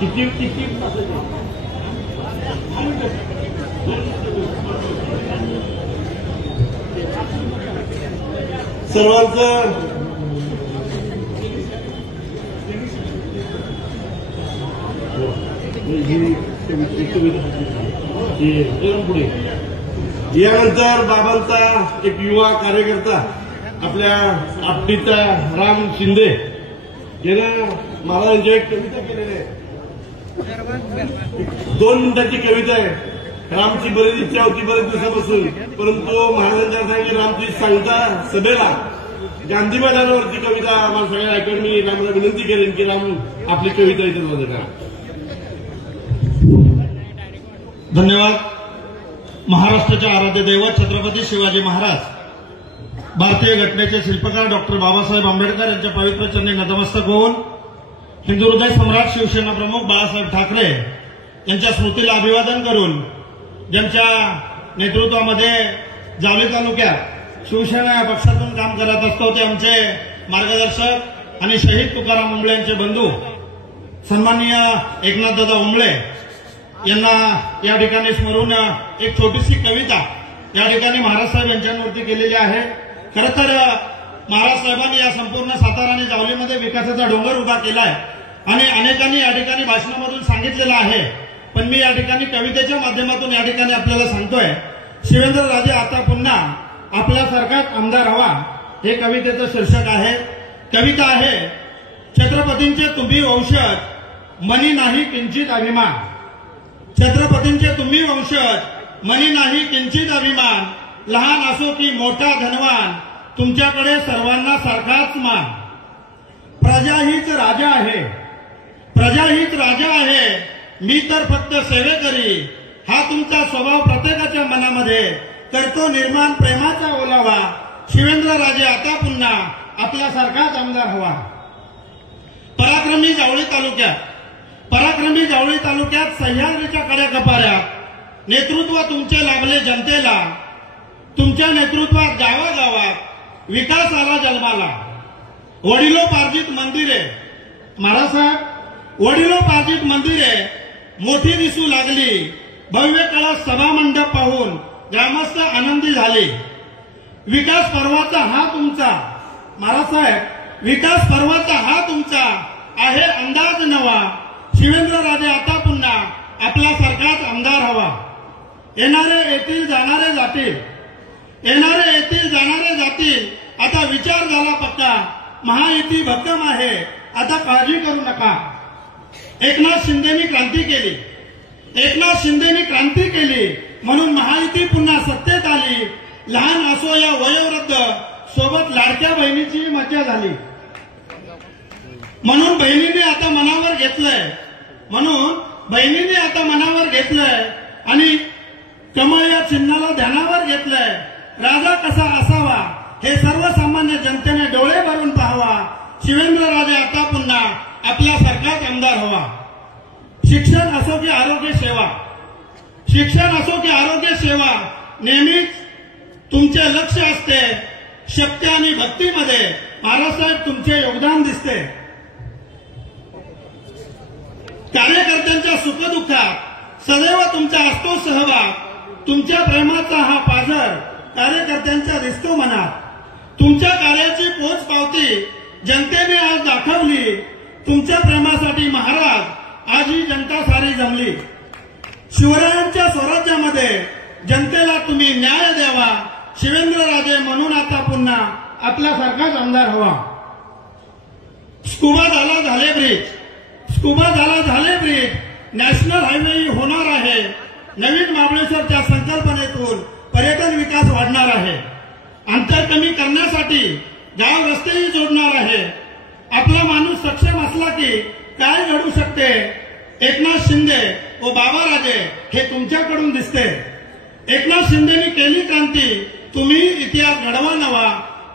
किती सर्वांचं यानंतर बाबांचा एक युवा कार्यकर्ता आपल्या आपटीचा राम शिंदे यानं महाराजांची एक कविता केलेली आहे. 2 मिनिटाची कविता आहे. रामची बरीच इच्छा होती बरेच दिवसापासून, परंतु महाराजांच्या सांगितली रामची सांगता सभेला गांधी मैदानावरची कविता आम्हाला सगळ्या ऐकून मी रामला विनंती करेन की राम आपली कविता इथे सादर करा. धन्यवाद. महाराष्ट्राचे आराध्य दैवत छत्रपती शिवाजी महाराज, भारतीय घटनेचे शिल्पकार डॉक्टर बाबासाहेब आंबेडकर यांच्या पवित्र चरणी नतमस्तक होऊन हिंदू हृदय सम्राट शिवसेना प्रमुख बाळासाहेब ठाकरे यांच्या स्मृतीला अभिवादन करून ज्यांच्या नेतृत्वामध्ये जावली तालुक्यात शिवसेना या पक्षातून काम करत असतो ते आमचे मार्गदर्शक आणि शहीद तुकाराम उंबळे यांचे बंधू सन्माननीय एकनाथदादा उंबळे यांना या ठिकाणी स्मरून एक छोटीशी कविता या ठिकाणी महाराज साहेब यांच्यावरती केलेली आहे. खरं तर महाराज साहेबांनी या संपूर्ण सातारा आणि जावलीमध्ये विकासाचा डोंगर उभा केलाय आणि अनेकांनी या ठिकाणी भाषणामधून सांगितलेलं आहे. पण मी या ठिकाणी कवितेच्या माध्यमातून या ठिकाणी आपल्याला सांगतोय, शिवेंद्रराजे आता पुन्हा आपल्यासारखाच आमदार हवा, हे कवितेचं शीर्षक आहे. कविता आहे, छत्रपतींचे तुम्ही वंशज मनी नाही किंचित अभिमान. छत्रपतींचे तुम्ही वंशज मनी नाही किंचित अभिमान. लहान असो की मोठा धनवान तुमच्याकडे सर्वांना सारखाच मान. प्रजा हीच राजा आहे, प्रजा हीच राजा आहे, मी तर फक्त सेवेकरी. हा तुमचा स्वभाव प्रत्येकाच्या मनामध्ये करतो निर्माण प्रेमाचा ओलावा. शिवेंद्रराजे आता पुन्हा आपल्यासारखाच आमदार हवा. पराक्रमी जावळी तालुक्यात सह्याद्रीच्या कड्याकपाऱ्यात नेतृत्व तुमचे लाभले जनतेला. तुमच्या नेतृत्वात गावागावात विकास आला जन्माला. वडिलोपार्जित मंदिरे महाराजसाहेब, वडिलोपार्जित मंदिरे मोठी दिसू लागली. भव्य कळस सभामंडप पाहून ग्रामस्थ आनंदी झाले. विकास पर्वाचा हा तुमचा महाराजसाहेब, विकास पर्वाचा हा तुमचा आहे अंदाज नवा. शिवेंद्रराजे आता पुन्हा आपल्यासारखाच आमदार हवा. येणारे येतील जाणारे जातील, येणारे येतील जाणारे जातील. आता विचार झाला पक्का, महायुती भक्कम आहे, आता काळजी करू नका. एकनाथ शिंदेनी क्रांती केली, एकनाथ शिंदेनी क्रांती केली म्हणून महायुती पुन्हा सत्तेत आली. लहान असो या वयोवृद्ध सोबत लाडक्या बहिणीची मजा झाली. म्हणून बहिणीने आता मनावर घेतलंय, म्हणून बहिणीने आता मनावर घेतलंय आणि कमळ या चिन्हाला ध्यानावर घेतलंय. राजा कसा असावा हे सर्वसामान्य जनतेने डोळे भरून पाहावा. शिवेंद्रराजे आता पुन्हा आपल्यासारखाच आमदार हवा. शिक्षण असो की आरोग्य सेवा, शिक्षण असो की आरोग्य सेवा नेहमीच तुमचे लक्ष असते. शक्ती आणि भक्तीमध्ये महाराजसाहेब तुमचे योगदान दिसते. कार्यकर्त्यांच्या सुखदुःखात सदैव तुमचा असतो सहभाग. तुमच्या प्रेमाचा हा पाझर कार्यकर्त्यांच्या दिसतो मनात. तुमच्या कार्याची पोचपावती जनतेने आज दाखवली. तुमच्या प्रेमासाठी महाराज आज ही जनता सारी जमली. शिवरायांच्या स्वराज्यामध्ये जनतेला तुम्ही न्याय द्यावा. शिवेंद्रराजे म्हणून आता पुन्हा आपल्यासारखाच आमदार हवा. स्कुबा झाले ब्रिज, स्कुबा झाले ब्रिज. नॅशनल हायवे होणार आहे. नवीन महाबळेश्वरच्या संकल्पनेतून पर्यटन विकास वाढणार आहे. अंतर कमी करण्यासाठी गाव रस्तेही जोडणार आहे. आपला माणूस सक्षम असला की काय घडू शकते. एकनाथ शिंदे व बाबा राजे हे तुमच्याकडून दिसते. एकनाथ शिंदेनी केली क्रांती, तुम्ही इतिहास घडवा नवा.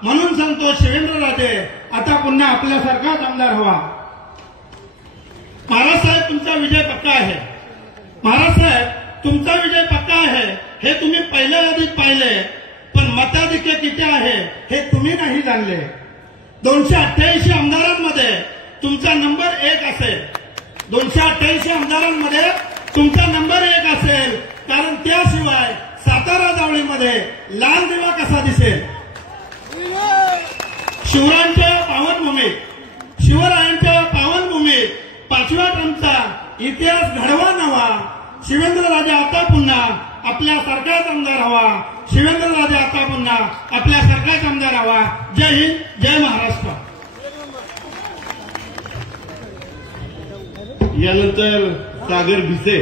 म्हणून सांगतो शिवेंद्रराजे आता पुन्हा आपल्यासारखाच आमदार हवा. महाराजसाहेब तुमचा विजय पक्का आहे. महाराजसाहेब तुमचा विजय पक्का आहे हे तुम्ही पहिल्या यादीत पाहिले. पण मताधिक्य किती आहे हे तुम्ही नाही जाणले. 288 आमदारांमध्ये तुमचा नंबर 1 असेल. 288 आमदारांमध्ये तुमचा नंबर 1 असेल. कारण त्याशिवाय सातारा जावळीमध्ये लाल दिवा कसा दिसेल. शिवरायांच्या पावनभूमीत 5व्या टर्मचा इतिहास घडवा नवा. शिवेंद्रराजे आता पुन्हा आपल्यासारखाच आमदार हवा. शिवेंद्रराजे आता पुन्हा आपल्यासारखाच आमदार हवा. जय हिंद, जय महाराष्ट्र. यानंतर सागर भिसे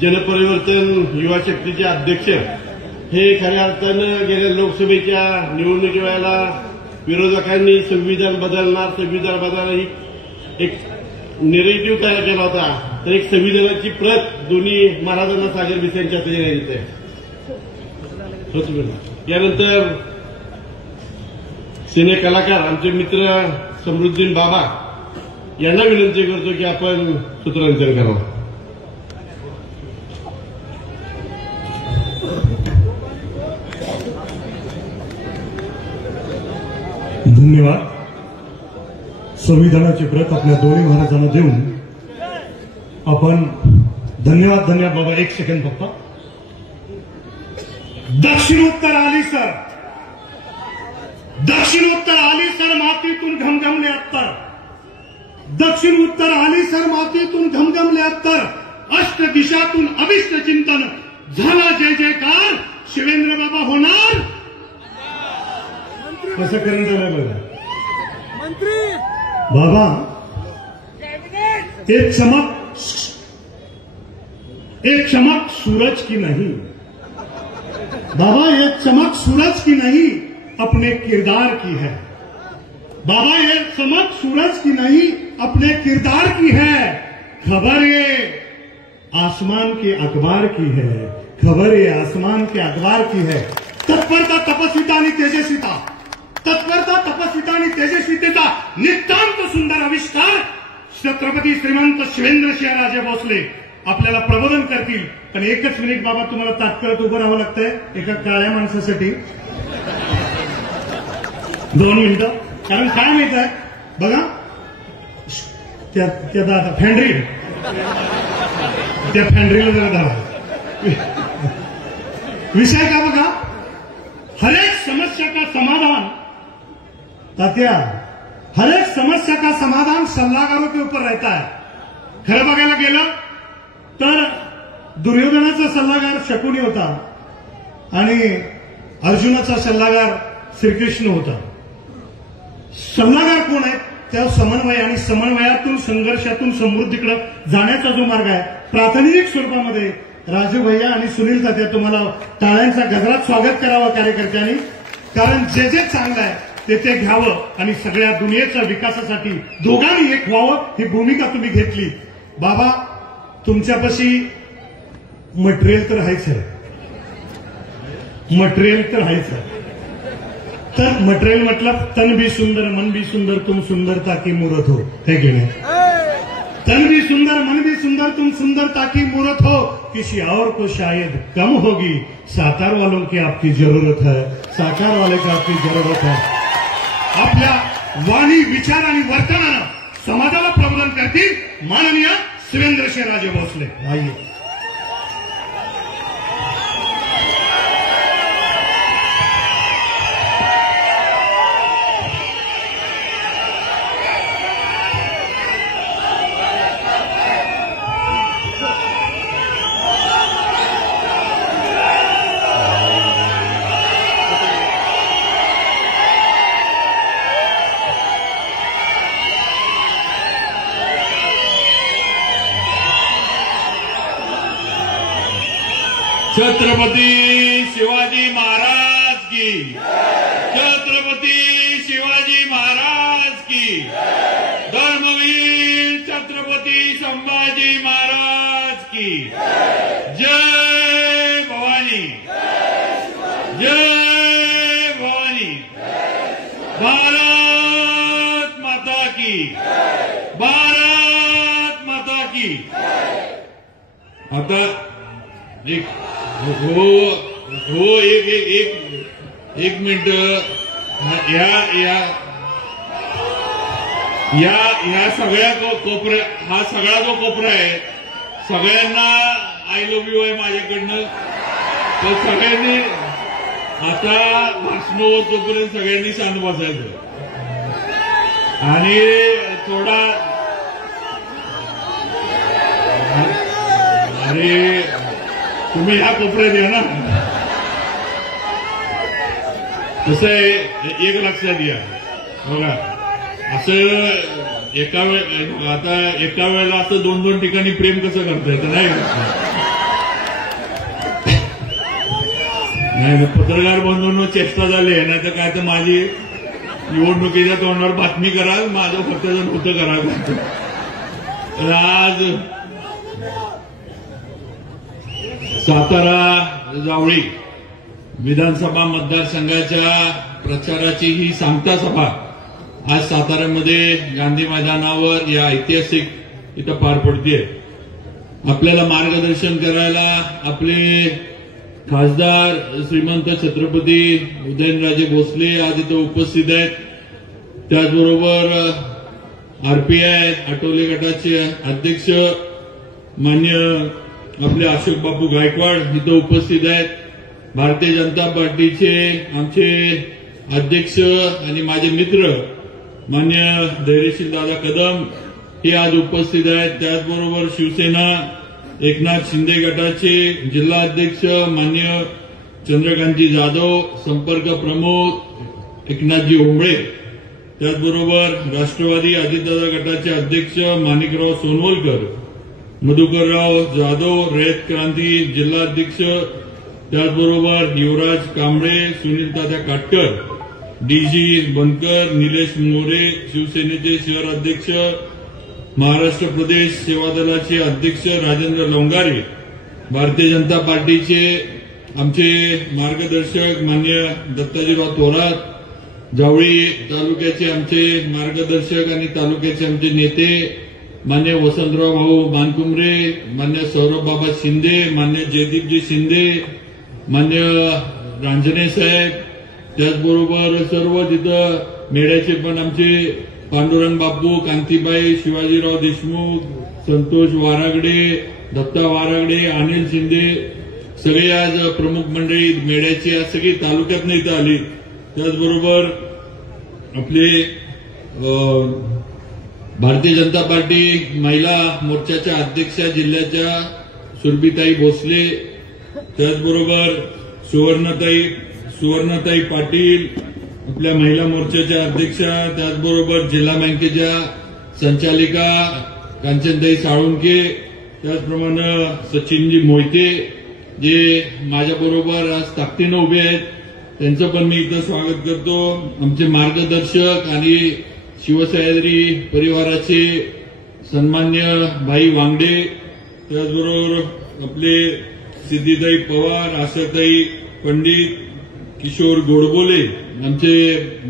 जनपरिवर्तन युवा शक्तीचे अध्यक्ष हे खऱ्या अर्थानं गेल्या लोकसभेच्या निवडणुकी वेळेला विरोधकांनी संविधान बदलणार ही एक नेरेटिव्ह तयार केला होता. तर एक संविधानाची प्रत दोन्ही महाराजांना सागर भिसे यांच्या हाती देण्यात येते. यानंतर सिने कलाकार आमचे मित्र समृद्धीन बाबा यांना विनंती करतो की आपण सूत्रसंचलन करावं. धन्यवाद. संविधानाची प्रत आपल्या दोन्ही महाराजांना देऊन आपण धन्यवाद बाबा. एक सेकंड फक्त. दक्षिणोत्तर आली सर मातीतून घमघमले अत्तर. दक्षिण उत्तर आली सर मातीतून घमघमले अत्तर. अष्ट दिशातून अभिष्ट चिंतन झाला जय जयकार. शिवेंद्र बाबा होणार. कसं करण्यात आलं बघा बाबा. एक चमक सूरज की नहीं बाबा. एक चमक सूरज की नहीं अपने किरदार की है. बाबा ये चमक सूरज की नहीं अपने किरदार की है. खबर ये आसमान के अखबार की है. खबर ये आसमान के अखबार की है. तत्परता तपस्विता आणि तेजस्विता. तत्परता तपस्विता आणि तेजस्वितेचा नितांत सुंदर आविष्कार छत्रपती श्रीमंत शिवेंद्रसिंहराजे भोसले आपल्याला प्रबोधन करतील. पण एकच मिनिट बाबा तुम्हाला तात्काळ उभं राहावं लागतंय एका काळ्या माणसासाठी. 2 मिनिटं. कारण काय माहित आहे बघा त्या दादा त्या फॅन्ड्रीला जरा धरा. विषय का बघा. हर एक समस्या का समाधान तात्या हर एक समस्या का समाधान सल्लागारों के ऊपर रहता है. खरं बघायला गेलं तर दुर्योधनाचा सल्लागार शकुनी होता आणि अर्जुनाचा सल्लागार श्रीकृष्ण होता. सल्लागार कोण आहे. त्या समन्वय आणि समन्वयातून संघर्षातून समृद्धीकडे जाण्याचा जो मार्ग आहे प्रातिनिधिक स्वरूपामध्ये राजू भैया आणि सुनील तात्या तुम्हाला टाळ्यांच्या गजरात स्वागत करावं कार्यकर्त्यांनी. कारण जे चांगलं आहे ते घ्यावं आणि सगळ्या दुनियेच्या विकासासाठी दोघांनी एक व्हावं ही भूमिका तुम्ही घेतली. बाबा तुमच्यापाशी मटेरियल तर आहेच आहे. तर मटेरियल मतलब तन भी सुंदर मन भी सुंदर तुम सुंदरता की मूर्त हो है की नाही. तन भी सुंदर मन भी सुंदर, तुम सुंदरता की मूरत हो, किसी और को शायद कम होगी, साकार वालों की आपकी जरूरत है, साकार वाले की आपकी जरूरत है. आपल्या वाणी विचार आणि वर्तनानं समाजाला प्रबोधन करतील माननीय शिवेंद्रराजे भोसले. आइए. छत्रपती शिवाजी महाराज की, छत्रपती शिवाजी महाराज की, धर्मवीर छत्रपती संभाजी महाराज की. जय भवानी, जय भवानी. भारत माता की, भारत माता की. आता एक मिनिट. या सगळ्या कोपऱ्या, हा सगळा जो कोपरा आहे सगळ्यांना आय लव्ह यू आहे माझ्याकडनं. तर सगळ्यांनी आता भाषण होतोपर्यंत सगळ्यांनी शांत बसायचं आणि थोडा अरे तुम्ही ह्या कोपऱ्यात या ना. कसं आहे एक लक्षात घ्या बघा, असं एका वेळेला असं दोन दोन ठिकाणी प्रेम कसं करता येतं नाही. पत्रकार बंधूंनो चेष्टा झाली आहे, नाही तर काय तर माझी निवडणुकीच्या तोंडावर बातमी कराल, माझं फक्त होतं कराल. आज सातारा जावळी विधानसभा मतदारसंघाच्या प्रचाराची ही सांगता सभा आज साताऱ्यामध्ये गांधी मैदानावर या ऐतिहासिक इथं पार पडतेय. आपल्याला मार्गदर्शन करायला आपले खासदार श्रीमंत छत्रपती उदयनराजे भोसले आज इथं उपस्थित आहेत. त्याचबरोबर आरपीआय आठवले गटाचे अध्यक्ष मान्य आपले अशोक बापू गायकवाड इथं उपस्थित आहेत. भारतीय जनता पार्टीचे आमचे अध्यक्ष आणि माझे मित्र मान्य धैर्यशील दादा कदम हे आज उपस्थित आहेत. त्याचबरोबर शिवसेना एकनाथ शिंदे गटाचे जिल्हा अध्यक्ष मान्य चंद्रकांतजी जाधव, संपर्क प्रमुख एकनाथजी ओंबळे, त्याचबरोबर राष्ट्रवादी अजितदादा गटाचे अध्यक्ष माणिकराव सोनवलकर, मधुकरराव जाधव रयत क्रांती जिल्हा अध्यक्ष, त्याचबरोबर युवराज कांबळे, सुनील तात्या काटकर, डीजी बनकर, निलेश मोरे शिवसेनेचे शहर अध्यक्ष, महाराष्ट्र प्रदेश सेवा दलाचे अध्यक्ष राजेंद्र लोंगारे, भारतीय जनता पार्टीचे आमचे मार्गदर्शक मान्य दत्ताजीराव थोरात, जावळी तालुक्याचे आमचे मार्गदर्शक आणि तालुक्याचे आमचे नेते मान्य वसंतराव भाऊ मानकुमरे, मान्य सौरभ बाबा शिंदे, मान्य जयदीपजी शिंदे, मान्य रांजणे साहेब, त्याचबरोबर सर्व तिथं मेढ्याचे पण आमचे पांडुरंग बापू, कांतीबाई, शिवाजीराव देशमुख, संतोष वारागडे, दत्ता वारागडे, अनिल शिंदे, सगळे आज प्रमुख मंडळी मेढ्याची आज सगळी तालुक्यातनं इथं आली. त्याचबरोबर आपले भारतीय जनता पार्टी महिला मोर्चाच्या अध्यक्षा जिल्ह्याच्या सुरभीताई भोसले, त्याचबरोबर सुवर्णताई पाटील आपल्या महिला मोर्चाच्या अध्यक्षा, त्याचबरोबर जिल्हा बँकेच्या संचालिका कांचनताई साळुंके, त्याचप्रमाणे सचिनजी मोहिते जे माझ्याबरोबर आज ताकदीनं उभे आहेत, त्यांचं पण मी इथं स्वागत करतो. आमचे मार्गदर्शक आणि शिवसह्याद्री परिवाराचे सन्मान्य भाई वांगडे, त्याचबरोबर आपले सिद्धीताई पवार, आशाताई पंडित, किशोर गोडबोले आमचे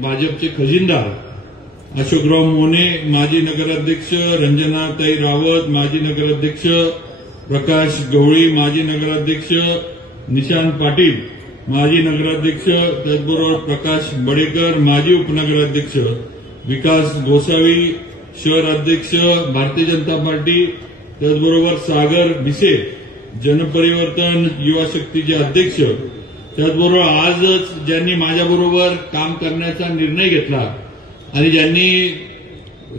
भाजपचे खजिनदार, अशोकराव मोने माजी नगराध्यक्ष, रंजनाताई रावत माजी नगराध्यक्ष, प्रकाश गवळी माजी नगराध्यक्ष, निशांत पाटील माजी नगराध्यक्ष, त्याचबरोबर प्रकाश बडेकर माजी उपनगराध्यक्ष, विकास गोसावी शहर अध्यक्ष भारतीय जनता पार्टी, त्याचबरोबर सागर भिसे जनपरिवर्तन युवा शक्तीचे अध्यक्ष, त्याचबरोबर आजच ज्यांनी माझ्याबरोबर काम करण्याचा निर्णय घेतला आणि ज्यांनी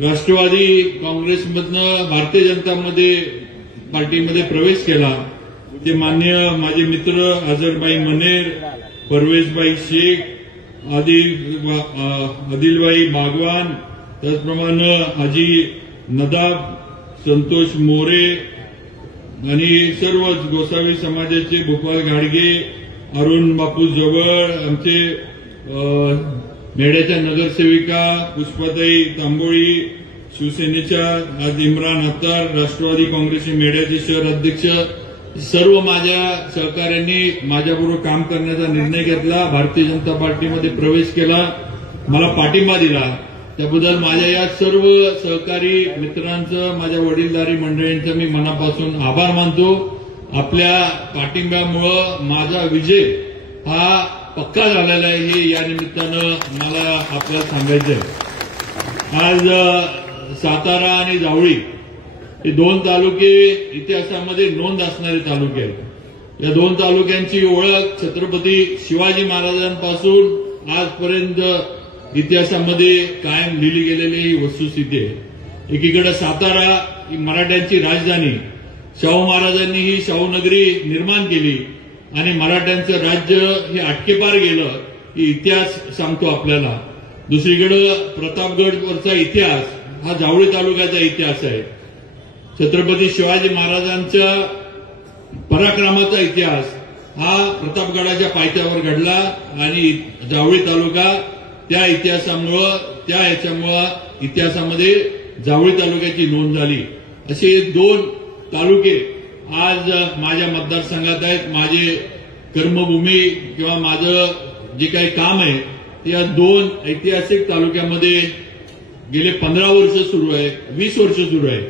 राष्ट्रवादी काँग्रेसमधनं भारतीय जनता पार्टीमध्ये प्रवेश केला ते मान्य माझे मित्र अझरबाई मनेर, परवेशबाई शेख, आदिलबाई बागवान, त्याचप्रमाणे हाजी नदाब, संतोष मोरे आणि सर्वच गोसावी समाजाचे गोपाळ घाडगे, अरुण बापू जवळ, आमचे मेढ्याच्या नगरसेविका पुष्पाताई तांबोळी, शिवसेनेच्या आज इम्रान अत्तार, राष्ट्रवादी काँग्रेसचे मेढ्याचे शहर अध्यक्ष, सर्व माझ्या सहकाऱ्यांनी माझ्याबरोबर काम करण्याचा निर्णय घेतला, भारतीय जनता पार्टीमध्ये प्रवेश केला, मला पाठिंबा दिला, त्याबद्दल माझ्या या सर्व सहकारी मित्रांचं, माझ्या वडीलधारी मंडळींचं मी मनापासून आभार मानतो. आपल्या पाठिंब्यामुळं माझा विजय हा पक्का झालेला आहे हे या निमित्तानं मला आपल्याला सांगायचं आहे. आज सातारा आणि जावळी हे दोन तालुके इतिहासामध्ये नोंद असणारे तालुके आहेत. या दोन तालुक्यांची ओळख छत्रपती शिवाजी महाराजांपासून आजपर्यंत इतिहासामध्ये कायम लिहिली गेलेली ही वस्तुस्थिती आहे. एकीकडे सातारा ही मराठ्यांची राजधानी, शाहू महाराजांनी ही शाहूनगरी निर्माण केली आणि मराठ्यांचं राज्य हे अटकेपार गेलं ही इतिहास सांगतो आपल्याला. दुसरीकडे प्रतापगडवरचा इतिहास हा जावळी तालुक्याचा इतिहास आहे. छत्रपती शिवाजी महाराजांच्या पराक्रमाचा इतिहास हा प्रतापगडाच्या पायथ्यावर घडला आणि जावळी तालुका त्या इतिहासामध्ये जावळी तालुक्याची नोंद झाली. असे दोन तालुके आज माझ्या मतदारसंघात आहेत. माझे कर्मभूमी किंवा माझं जे काही काम आहे ते या दोन ऐतिहासिक तालुक्यामध्ये गेले 15 वर्ष सुरू आहे, 20 वर्ष सुरू आहे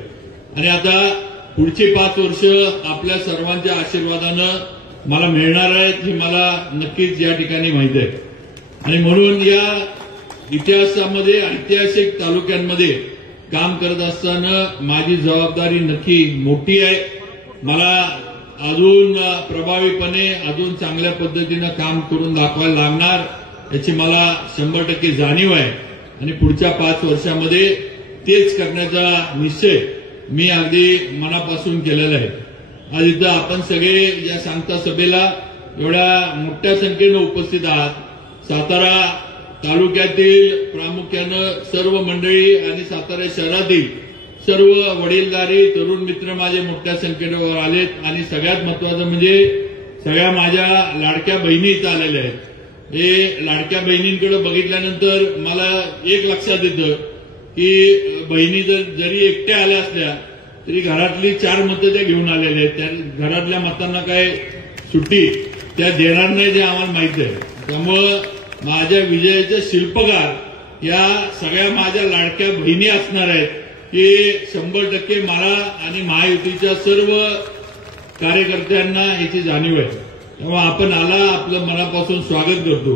आणि आता पुढची 5 वर्ष आपल्या सर्वांच्या आशीर्वादानं मला मिळणार आहेत ही मला नक्कीच या ठिकाणी माहिती आहे. आणि म्हणून या इतिहासामध्ये ऐतिहासिक तालुक्यांमध्ये काम करत असताना माझी जबाबदारी नक्की मोठी आहे. मला अजून प्रभावीपणे अजून चांगल्या पद्धतीनं काम करून दाखवायला लागणार याची मला 100% जाणीव आहे आणि पुढच्या 5 वर्षामध्ये तेच करण्याचा निश्चय मी अगदी मनापासून केलेला आहे. आज इथं आपण सगळे या सांगता सभेला एवढ्या मोठ्या संख्येनं उपस्थित आहात. सातारा तालुक्यातील प्रामुख्यानं सर्व मंडळी आणि सातारा शहरातील सर्व वडीलधारी तरुण मित्र माझे मोठ्या संख्येवर आलेत आणि सगळ्यात महत्वाचं म्हणजे सगळ्या माझ्या लाडक्या बहिणी इथं आलेल्या आहेत. हे लाडक्या बहिणींकडे बघितल्यानंतर मला एक लक्षात येतं की बहिणी जरी एकट्या आल्या असल्या तरी घरातली 4 मतं त्या घेऊन आलेल्या आहेत. त्या घरातल्या मतांना काय सुट्टी त्या देणार नाही जे आम्हाला माहिती आहे. त्यामुळं माझ्या विजयाचे शिल्पकार या सगळ्या माझ्या लाडक्या बहिणी असणार आहेत की 100% मला आणि महायुतीच्या सर्व कार्यकर्त्यांना याची जाणीव आहे. तेव्हा आपण आला आपलं मनापासून स्वागत करतो.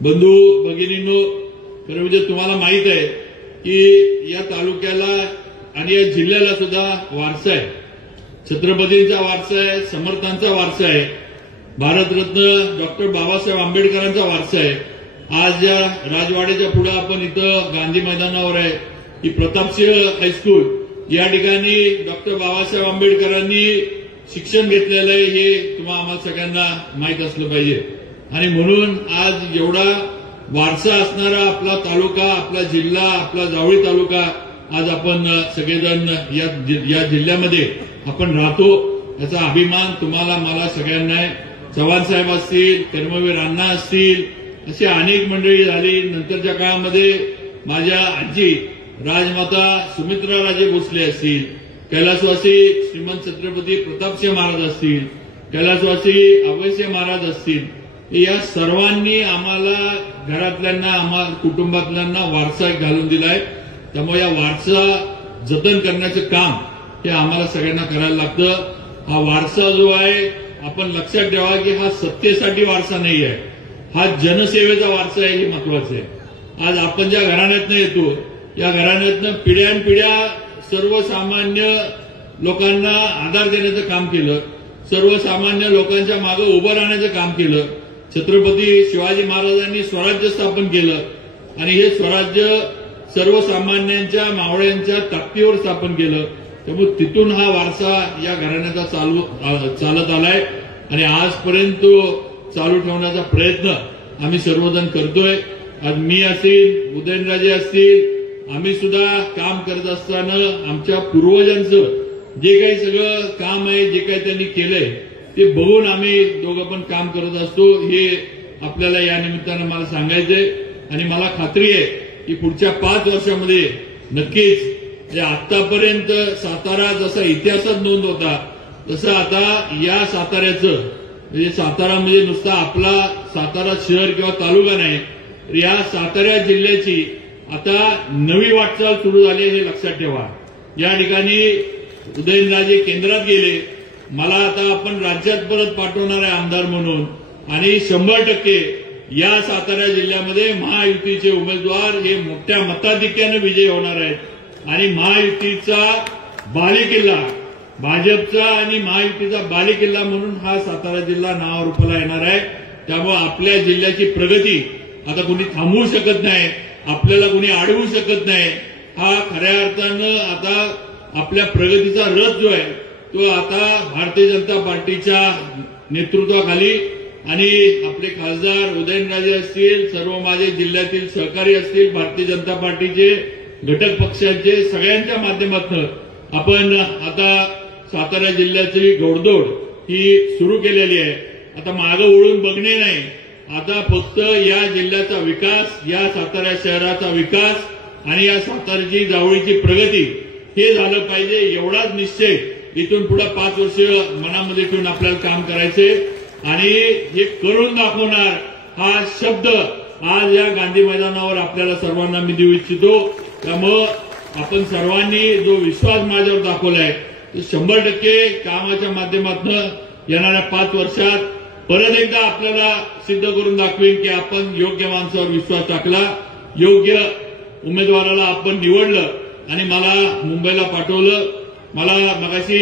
बंधू भगिनींनो, खरं म्हणजे तुम्हाला माहित आहे की या तालुक्याला आणि या जिल्ह्याला सुद्धा वारसा आहे. छत्रपतींचा वारसा आहे, समर्थांचा वारसा आहे, भारतरत्न डॉक्टर बाबासाहेब आंबेडकरांचा वारसा आहे. आज या राजवाड्याच्या पुढे आपण इथं गांधी मैदानावर आहे ही प्रतापसिंह हायस्कूल. या ठिकाणी डॉक्टर बाबासाहेब आंबेडकरांनी शिक्षण घेतलेलं आहे हे तुम्हाला आम्हाला सगळ्यांना माहीत असलं पाहिजे. आणि म्हणून आज एवढा वारसा असणारा आपला तालुका, आपला जिल्हा, आपला जावळी तालुका आज आपण सगळेजण या जिल्ह्यामध्ये आपण राहतो याचा अभिमान तुम्हाला मला सगळ्यांना आहे. चव्हाण साहेब असतील, कर्मवीर अण्णा असतील, अशी अनेक मंडळी झाली. नंतरच्या काळामध्ये माझ्या आजी राजमाता सुमित्राराजे भोसले असतील, कैलासवासी श्रीमंत छत्रपती प्रतापसिंह महाराज असतील, कैलासवासी अभयसिंह महाराज असतील, या सर्वांनी आम्हाला घरातल्यांना आम्हाला कुटुंबातल्यांना वारसा घालून दिलाय. त्यामुळे या वारसा जतन करण्याचं काम हे आम्हाला सगळ्यांना करायला लागतं. हा वारसा जो आहे आपण लक्षात ठेवा की हा सत्तेसाठी वारसा नाही आहे, हा जनसेवेचा वारसा आहे. हे महत्वाचं आहे. आज आपण ज्या घराण्यातनं येतो या घराण्यातनं पिढ्यानपिढ्या सर्वसामान्य लोकांना आधार देण्याचं काम केलं, सर्वसामान्य लोकांच्या मागे उभं राहण्याचं काम केलं. छत्रपती शिवाजी महाराजांनी स्वराज्य स्थापन केलं आणि हे स्वराज्य सर्वसामान्यांच्या मावळ्यांच्या ताकदीवर स्थापन केलं. त्यामुळे तिथून हा वारसा या घराण्याचा चालत आलाय आणि आजपर्यंत तो चालू ठेवण्याचा प्रयत्न आम्ही सर्वजण करतोय. आज मी असेल, उदयनराजे असतील, आम्ही सुद्धा काम करत असताना आमच्या पूर्वजांचं जे काही सगळं काम आहे, जे काही त्यांनी केलंय ते बघून आम्ही दोघं पण काम करत असतो. हे आपल्याला या निमित्तानं मला सांगायचंय आणि मला खात्री आहे की पुढच्या 5 वर्षामध्ये नक्कीच आतापर्यंत सातारा जसा इतिहासात नोंद होता तसं आता या साताऱ्याचं म्हणजे सातारा म्हणजे नुसता आपला सातारा शहर किंवा तालुका नाही, तर या सातारा जिल्ह्याची आता नवी वाटचाल सुरू झाली हे लक्षात ठेवा. या ठिकाणी उदयनराजे केंद्रात गेले, मला आता आपण राज्यात परत पाठवणार आहे आमदार म्हणून आणि 100% या सातारा जिल्ह्यामध्ये महायुतीचे उमेदवार हे मोठ्या मताधिक्याने विजयी होणार आहेत आणि महायुतीचा बालेकिल्ला, भाजपचा आणि महायुतीचा बालेकिल्ला म्हणून हा सातारा जिल्हा नावारूपाला येणार आहे. त्यामुळे आपल्या जिल्ह्याची प्रगती आता कोणी थांबवू शकत नाही, आपल्याला कोणी अडवू शकत नाही. हा खऱ्या अर्थानं आता आपल्या प्रगतीचा रथ जो आहे तो आता भारतीय जनता पार्टीच्या नेतृत्वाखाली आणि आपले खासदार उदयनराजे असतील, सर्व माझे जिल्ह्यातील सहकारी असतील, भारतीय जनता पार्टीचे घटक पक्षांचे सगळ्यांच्या माध्यमातून आपण आता सातारा जिल्ह्याची घोडदौड ही सुरू केलेली आहे. आता मागं वळून बघणे नाही, आता फक्त या जिल्ह्याचा विकास, या सातारा शहराचा विकास आणि या साताऱ्याची जावळीची प्रगती हे झालं पाहिजे. एवढाच निश्चय इथून पुढे 5 वर्ष मनामध्ये ठेवून आपल्याला काम करायचे आणि हे करून दाखवणार हा शब्द आज या गांधी मैदानावर आपल्याला सर्वांना मी देऊ इच्छितो. त्यामुळं आपण सर्वांनी जो विश्वास माझ्यावर दाखवलाय तो 100% कामाच्या माध्यमातून येणाऱ्या 5 वर्षात परत एकदा आपल्याला सिद्ध करून दाखवेन की आपण योग्य माणसावर विश्वास टाकला, योग्य उमेदवाराला आपण निवडलं आणि मला मुंबईला पाठवलं. मला मगाशी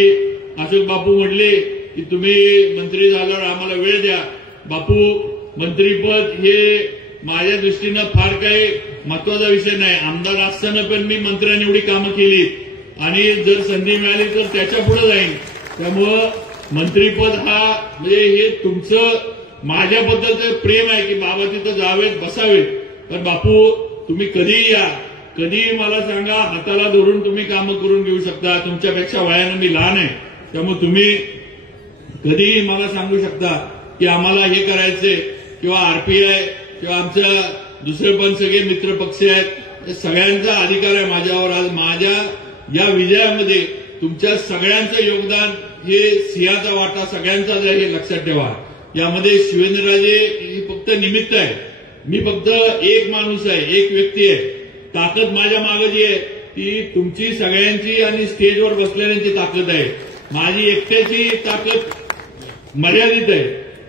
अशोक बापू म्हटले की तुम्ही मंत्री झाल्यावर आम्हाला वेळ द्या. बापू, मंत्रीपद हे माझ्या दृष्टीनं फार काही महत्वाचा विषय नाही. आमदार असताना पण मी मंत्र्यांनी एवढी कामं केली आणि जर संधी मिळाली तर त्याच्या पुढे जाईन. त्यामुळं मंत्रीपद हा म्हणजे हे तुमचं माझ्याबद्दलचं प्रेम आहे की बाबा तिथं जावेत, बसावेत. पण बापू तुम्ही कधीही या, कधीही मला सांगा, हाताला धरून तुम्ही कामं करून घेऊ शकता. तुमच्यापेक्षा वयानं मी लहान आहे, त्यामुळे तुम्ही कधीही मला सांगू शकता की आम्हाला हे करायचंय किंवा आरपीआय किंवा आमच्या दुसरे पण सगळे मित्र पक्ष आहेत, सगळ्यांचा अधिकार आहे माझ्यावर. आज माझ्या या विजयामध्ये तुमच्या सगळ्यांचं योगदान हे सिंहाचा वाटा सगळ्यांचाच आहे हे लक्षात ठेवा. यामध्ये शिवेंद्रराजे हे फक्त निमित्त आहे, मी फक्त एक माणूस आहे, एक व्यक्ती आहे. ताकद माझ्या मागे जी आहे ती तुमची सगळ्यांची आणि स्टेजवर बसलेल्यांची ताकद आहे. माझी एकट्याची ताकद मर्यादित आहे.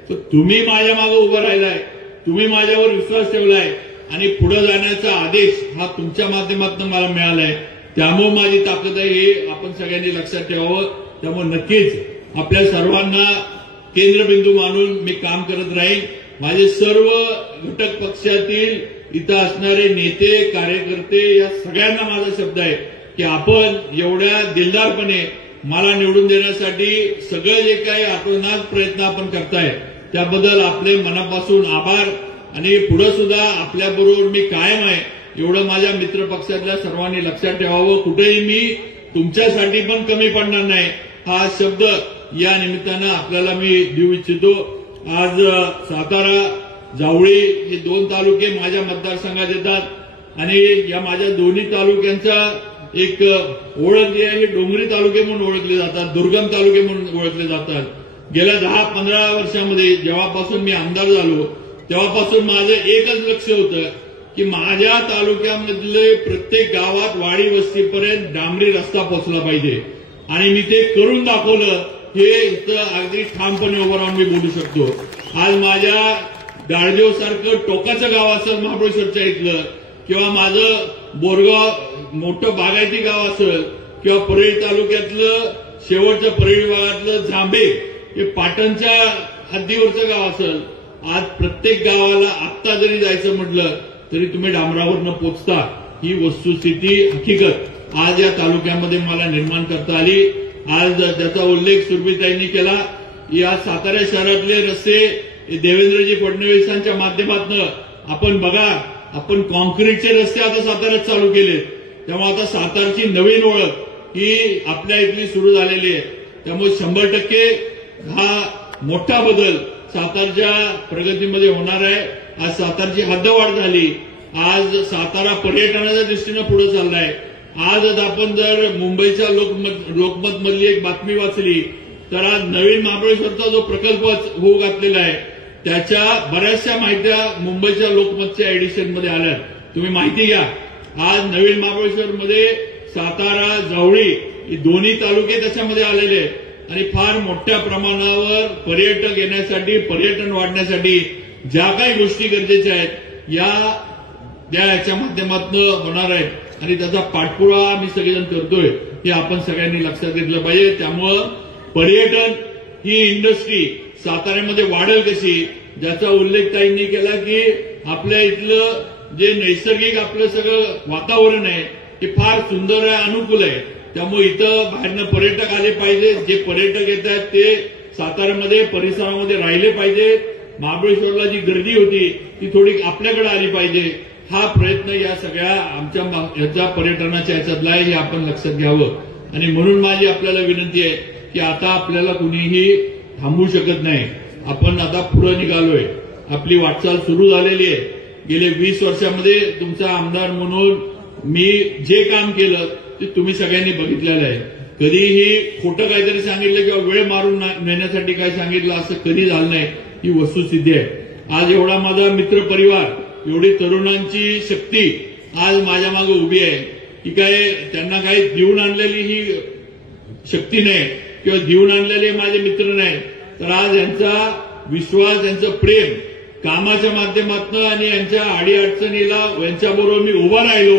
तर तुम्ही माझ्या मागे उभं राहिलाय, तुम्ही माझ्यावर विश्वास ठेवलाय आणि पुढे जाण्याचा आदेश हा तुमच्या माध्यमातून मला मिळालाय. त्यामुळे माझी ताकद आहे हे आपण सगळ्यांनी लक्षात ठेवावं. त्यामुळे नक्कीच आपल्या सर्वांना केंद्रबिंदू मानून मी काम करत राहीन. माझे सर्व घटक पक्षातील इथं असणारे नेते, कार्यकर्ते या सगळ्यांना माझा शब्द आहे की आपण एवढ्या दिलदारपणे मला निवडून देण्यासाठी सगळं जे काही आतोनात प्रयत्न आपण करताय त्याबद्दल आपले मनापासून आभार. आणि पुढे सुद्धा आपल्याबरोबर मी कायम आहे एवढं माझ्या मित्र पक्षातल्या सर्वांनी लक्षात ठेवावं. कुठेही मी तुमच्यासाठी पण कमी पडणार नाही हा शब्द या निमित्तानं आपल्याला मी देऊ इच्छितो. आज सातारा, जावळी हे 2 तालुके माझ्या मतदारसंघात येतात आणि या माझ्या दोन्ही तालुक्यांचा एक ओळख जी आहे हे डोंगरी तालुके म्हणून ओळखले जातात, दुर्गम तालुके म्हणून ओळखले जातात. गेल्या 10-15 वर्षामध्ये जेव्हापासून मी आमदार झालो तेव्हापासून माझं एकच लक्ष होतं की माझ्या तालुक्यामधले प्रत्येक गावात वाडी वस्तीपर्यंत डांबरी रस्ता पोहोचला पाहिजे आणि मी ते करून दाखवलं. हे इथं अगदी ठामपणे उभं राहून मी बोलू शकतो. आज माझ्या गाडदेव सारखं टोकाचं गाव असेल महाबळेश्वरच्या इथलं, किंवा माझं बोरगाव मोठं बागायती गाव असेल, किंवा परळी तालुक्यातलं शेवटचं परळी विभागातलं जांभे हे पाटणच्या हद्दीवरचं गाव असेल, आज प्रत्येक गावाला आत्ता जरी जायचं म्हटलं तरी तुम्ही डांबरावर न पोचता. ही वस्तुस्थिती हकीकत आज या तालुक्यामध्ये मला निर्माण करता आली. आज त्याचा उल्लेख सुरभीताईंनी केला. या सातारा शहरातले रस्ते देवेंद्रजी फडणवीसांच्या माध्यमातून आपण बघा, आपण कॉन्क्रीटचे रस्ते आता साताऱ्यात चालू केले. त्यामुळे आता सातारची नवीन ओळख ही आपल्या इथली सुरू झालेली आहे. त्यामुळे 100% हा मोठा बदल सातारच्या प्रगतीमध्ये होणार आहे. आज सातारची हद्दवाढ झाली. आज सातारा पर्यटनाच्या दृष्टीनं पुढे चाललाय. आज आपण जर मुंबईच्या लोकमत मधली एक बातमी वाचली तर आज नवीन महाबळेश्वरचा जो प्रकल्प होऊ घातलेला आहे त्याच्या बऱ्याचशा माहित्या मुंबईच्या लोकमतच्या एडिशनमध्ये आल्या. तुम्ही माहिती घ्या. आज नवीन महाबळेश्वरमध्ये सातारा, जावळी हे दोन्ही तालुके त्याच्यामध्ये आलेले आहेत आणि फार मोठ्या प्रमाणावर पर्यटक येण्यासाठी, पर्यटन वाढण्यासाठी ज्या काही गोष्टी गरजेच्या आहेत याच्या माध्यमातून होणार आहे आणि त्याचा पाठपुरावा आम्ही सगळेजण करतोय हे आपण सगळ्यांनी लक्षात घेतलं पाहिजे. त्यामुळं पर्यटन ही इंडस्ट्री साताऱ्यामध्ये वाढेल कशी, ज्याचा उल्लेख ताईंनी केला की आपल्या इथलं जे नैसर्गिक आपलं सगळं वातावरण आहे ते फार सुंदर आहे, अनुकूल आहे. त्यामुळे इथं बाहेरनं पर्यटक आले पाहिजे. जे पर्यटक येत आहेत ते साताऱ्यामध्ये परिसरामध्ये राहिले पाहिजे. महाबळेश्वरला जी गर्दी होती ती थोडी आपल्याकडे आली पाहिजे. हा प्रयत्न या सगळ्या आमच्या याच्या पर्यटनाच्या ह्याच्यातला आहे हे आपण लक्षात घ्यावं. आणि म्हणून माझी आपल्याला विनंती आहे की आता आपल्याला कुणीही थांबवू शकत नाही. आपण आता पुढे निघालोय. आपली वाटचाल सुरू झालेली आहे. गेले 20 वर्षामध्ये तुमचा आमदार म्हणून मी जे काम केलं ते तुम्ही सगळ्यांनी बघितलेलं आहे. कधीही खोटं काहीतरी सांगितलं किंवा वेळ मारून नेण्यासाठी काय सांगितलं असं कधी झालं नाही. ही वस्तुस्थिती आहे. आज एवढा माझा मित्र परिवार, एवढी तरुणांची शक्ती आज माझ्या मागे उभी आहे की काय त्यांना काही देऊन आणलेली ही शक्ती नाही किंवा देऊन आणलेले माझे मित्र नाही, तर आज यांचा विश्वास, यांचं प्रेम कामाच्या माध्यमातून आणि यांच्या अडीअडचणीला यांच्याबरोबर मी उभा राहिलो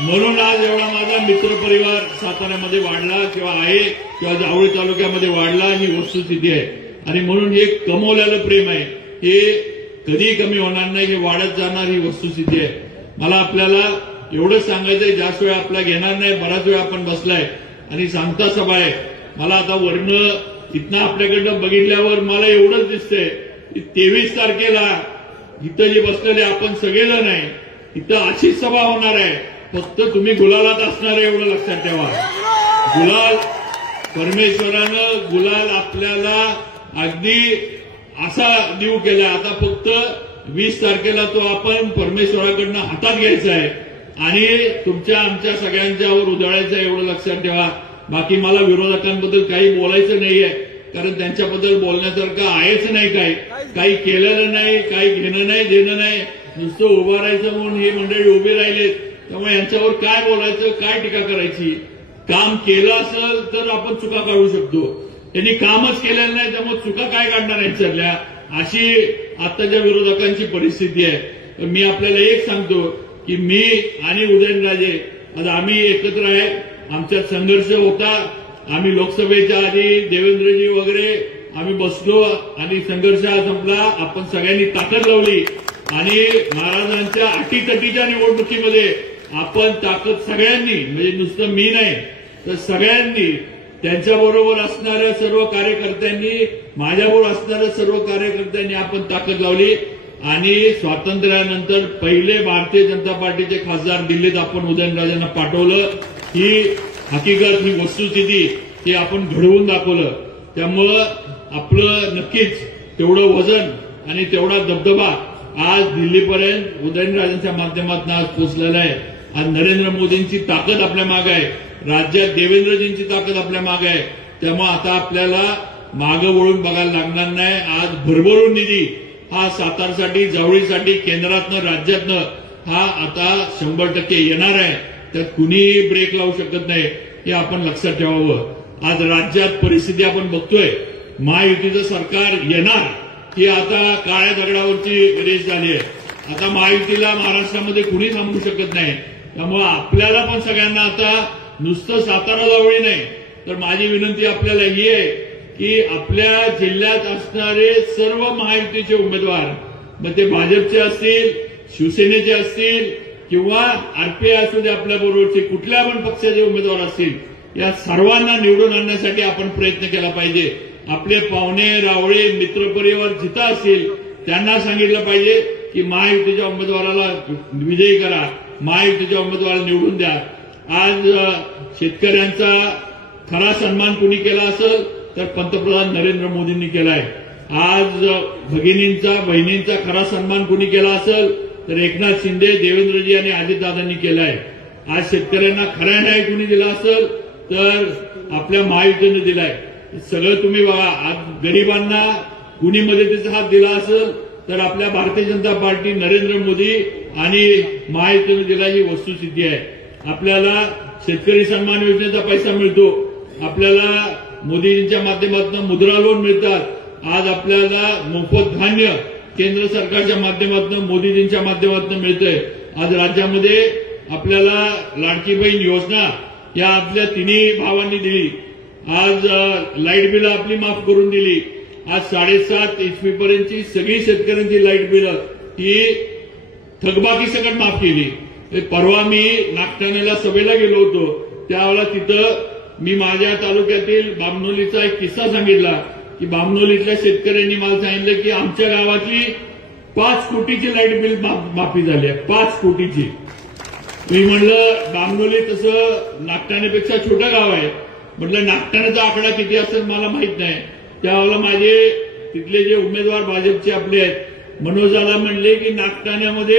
म्हणून आज एवढा माझा मित्र परिवार साताऱ्यामध्ये वाढला किंवा आहे किंवा जावळी तालुक्यामध्ये वाढला. ही वस्तुस्थिती आहे आणि म्हणून हे कमवलेलं प्रेम आहे हे कधी कमी होणार नाही, हे वाढत जाणार ही वस्तुस्थिती आहे. मला आपल्याला एवढंच सांगायचंय, जास्त वेळ आपला घेणार नाही. बराच वेळ आपण बसलाय आणि सांगता सभा आहे. मला आता वर्ण इथनं आपल्याकडनं बघितल्यावर मला एवढंच दिसतंय की 23 तारखेला इथं जे बसलेले आपण सगळेजण आहे इथं अशीच सभा होणार आहे. फक्त तुम्ही गुलालात असणार आहे एवढं लक्षात ठेवा. गुलाल परमेश्वरानं गुलाल आपल्याला अगदी असा देऊ केला. आता फक्त 20 तारखेला तो आपण परमेश्वराकडनं हातात घ्यायचा आहे आणि तुमच्या आमच्या सगळ्यांच्यावर उधळायचं आहे एवढं लक्षात ठेवा. बाकी मला विरोधकांबद्दल काही बोलायचं नाहीये कारण त्यांच्याबद्दल बोलण्यासारखं आहेच नाही. काही केलेलं नाही, काही घेणं नाही, देणं नाही, नुसतं उभं राहायचं म्हणून ही मंडळी उभी राहिलेत. त्यामुळे यांच्यावर काय बोलायचं, काय टीका करायची. काम केलं असेल तर आपण चुका काढू शकतो. त्यांनी कामच केलेलं नाही त्यामुळे चुका काय काढणार यांच्यातल्या, अशी आताच्या विरोधकांची परिस्थिती आहे. मी आपल्याला एक सांगतो की मी आणि उदयनराजे आज आम्ही एकत्र आहे. आमच्यात संघर्ष होता. आम्ही लोकसभेच्या आधी देवेंद्रजी वगैरे आम्ही बसलो आणि संघर्ष संपला. आपण सगळ्यांनी ताकद लावली आणि महाराजांच्या अटीतटीच्या निवडणुकीमध्ये आपण ताकद सगळ्यांनी, म्हणजे नुसतं मी नाही तर सगळ्यांनी, त्यांच्याबरोबर असणाऱ्या सर्व कार्यकर्त्यांनी, माझ्याबरोबर असणाऱ्या सर्व कार्यकर्त्यांनी आपण ताकद लावली आणि स्वातंत्र्यानंतर पहिले भारतीय जनता पार्टीचे खासदार दिल्लीत आपण उदयनराजेंना पाठवलं. ही हकीकत, ही वस्तुस्थिती हे आपण घडवून दाखवलं. त्यामुळं आपलं नक्कीच तेवढं वजन आणि तेवढा दबदबा आज दिल्लीपर्यंत उदयनराजेंच्या माध्यमातून आज पोहोचलेला आहे. आज नरेंद्र मोदींची ताकद आपल्या मागे आहे. राज्यात देवेंद्रजींची ताकद आपल्या मागे आहे. त्यामुळे आता आपल्याला मागं वळून बघायला लागणार नाही. आज भरभरून निधी हा सातारसाठी, जावळीसाठी केंद्रातनं, राज्यातनं हा आता 100% येणार आहे. त्यात कुणीही ब्रेक लावू शकत नाही, हे आपण लक्षात ठेवावं. आज राज्यात परिस्थिती आपण बघतोय, महायुतीचं सरकार येणार ही आता काळ्या दगडावरची रेस झाली आहे. आता महायुतीला महाराष्ट्रामध्ये कुणी थांबवू शकत नाही. त्यामुळे आपल्याला पण सगळ्यांना आता नुसतं सातारा जवळ नाही, तर माझी विनंती आपल्याला ही आहे की आपल्या जिल्ह्यात असणारे सर्व महायुतीचे उमेदवार, मग ते भाजपचे असतील, शिवसेनेचे असतील किंवा आरपीआय असू दे, आपल्या बरोबरचे कुठल्या पण पक्षाचे उमेदवार असतील, या सर्वांना निवडून आणण्यासाठी आपण प्रयत्न केला पाहिजे. आपले पाहुणे रावळे मित्रपरिवार जिथं असतील त्यांना सांगितलं पाहिजे की महायुतीच्या उमेदवाराला विजयी करा, महायुतीच्या उमेदवाराला निवडून द्या. आज शेतकऱ्यांचा खरा सन्मान कुणी केला असेल तर पंतप्रधान नरेंद्र मोदींनी केलाय. आज भगिनींचा बहिणींचा खरा सन्मान कुणी केला असेल तर एकनाथ शिंदे, देवेंद्रजी आणि अजितदादांनी केलाय. आज शेतकऱ्यांना खरा न्याय कुणी दिला असेल तर आपल्या महायुतीने दिलाय. सगळं तुम्ही बघा. आज गरिबांना कुणी मदतीचा हात दिला असेल तर आपल्या भारतीय जनता पार्टी, नरेंद्र मोदी आणि महायुतीने दिला, ही वस्तुस्थिती आहे. आपल्याला शेतकरी सन्मान योजनेचा पैसा मिळतो, आपल्याला मोदींच्या माध्यमातून मुद्रा लोन मिळतात. आज आपल्याला मोफत धान्य केंद्र सरकारच्या माध्यमातून, मोदीजींच्या माध्यमातून मिळतंय. आज राज्यामध्ये आपल्याला लाडकी बहीण योजना या आपल्या तिन्ही भावांनी दिली. आज लाईट बिलं आपली माफ करून दिली. आज 7.5 HP पर्यंतची सगळी शेतकऱ्यांची लाईट बिलं ही थकबाकी सकट माफ केली. परवा मी नागठाण्याला सभेला गेलो होतो, त्यावेळेला तिथं मी माझ्या तालुक्यातील बामनोलीचा एक किस्सा सांगितला की बामनोलीतल्या शेतकऱ्यांनी मला सांगितलं की आमच्या गावातली 5 कोटीची लाईट बिल माफी झाली आहे. 5 कोटीची. मी म्हणलं बामनोली तसं नागठाण्यापेक्षा छोटं गाव आहे, म्हटलं नागठाण्याचा आकडा किती असेल मला माहित नाही. त्यावेळेला माझे तिथले जे उमेदवार भाजपचे आपले आहेत मनोजला म्हणले की नागठाण्यामध्ये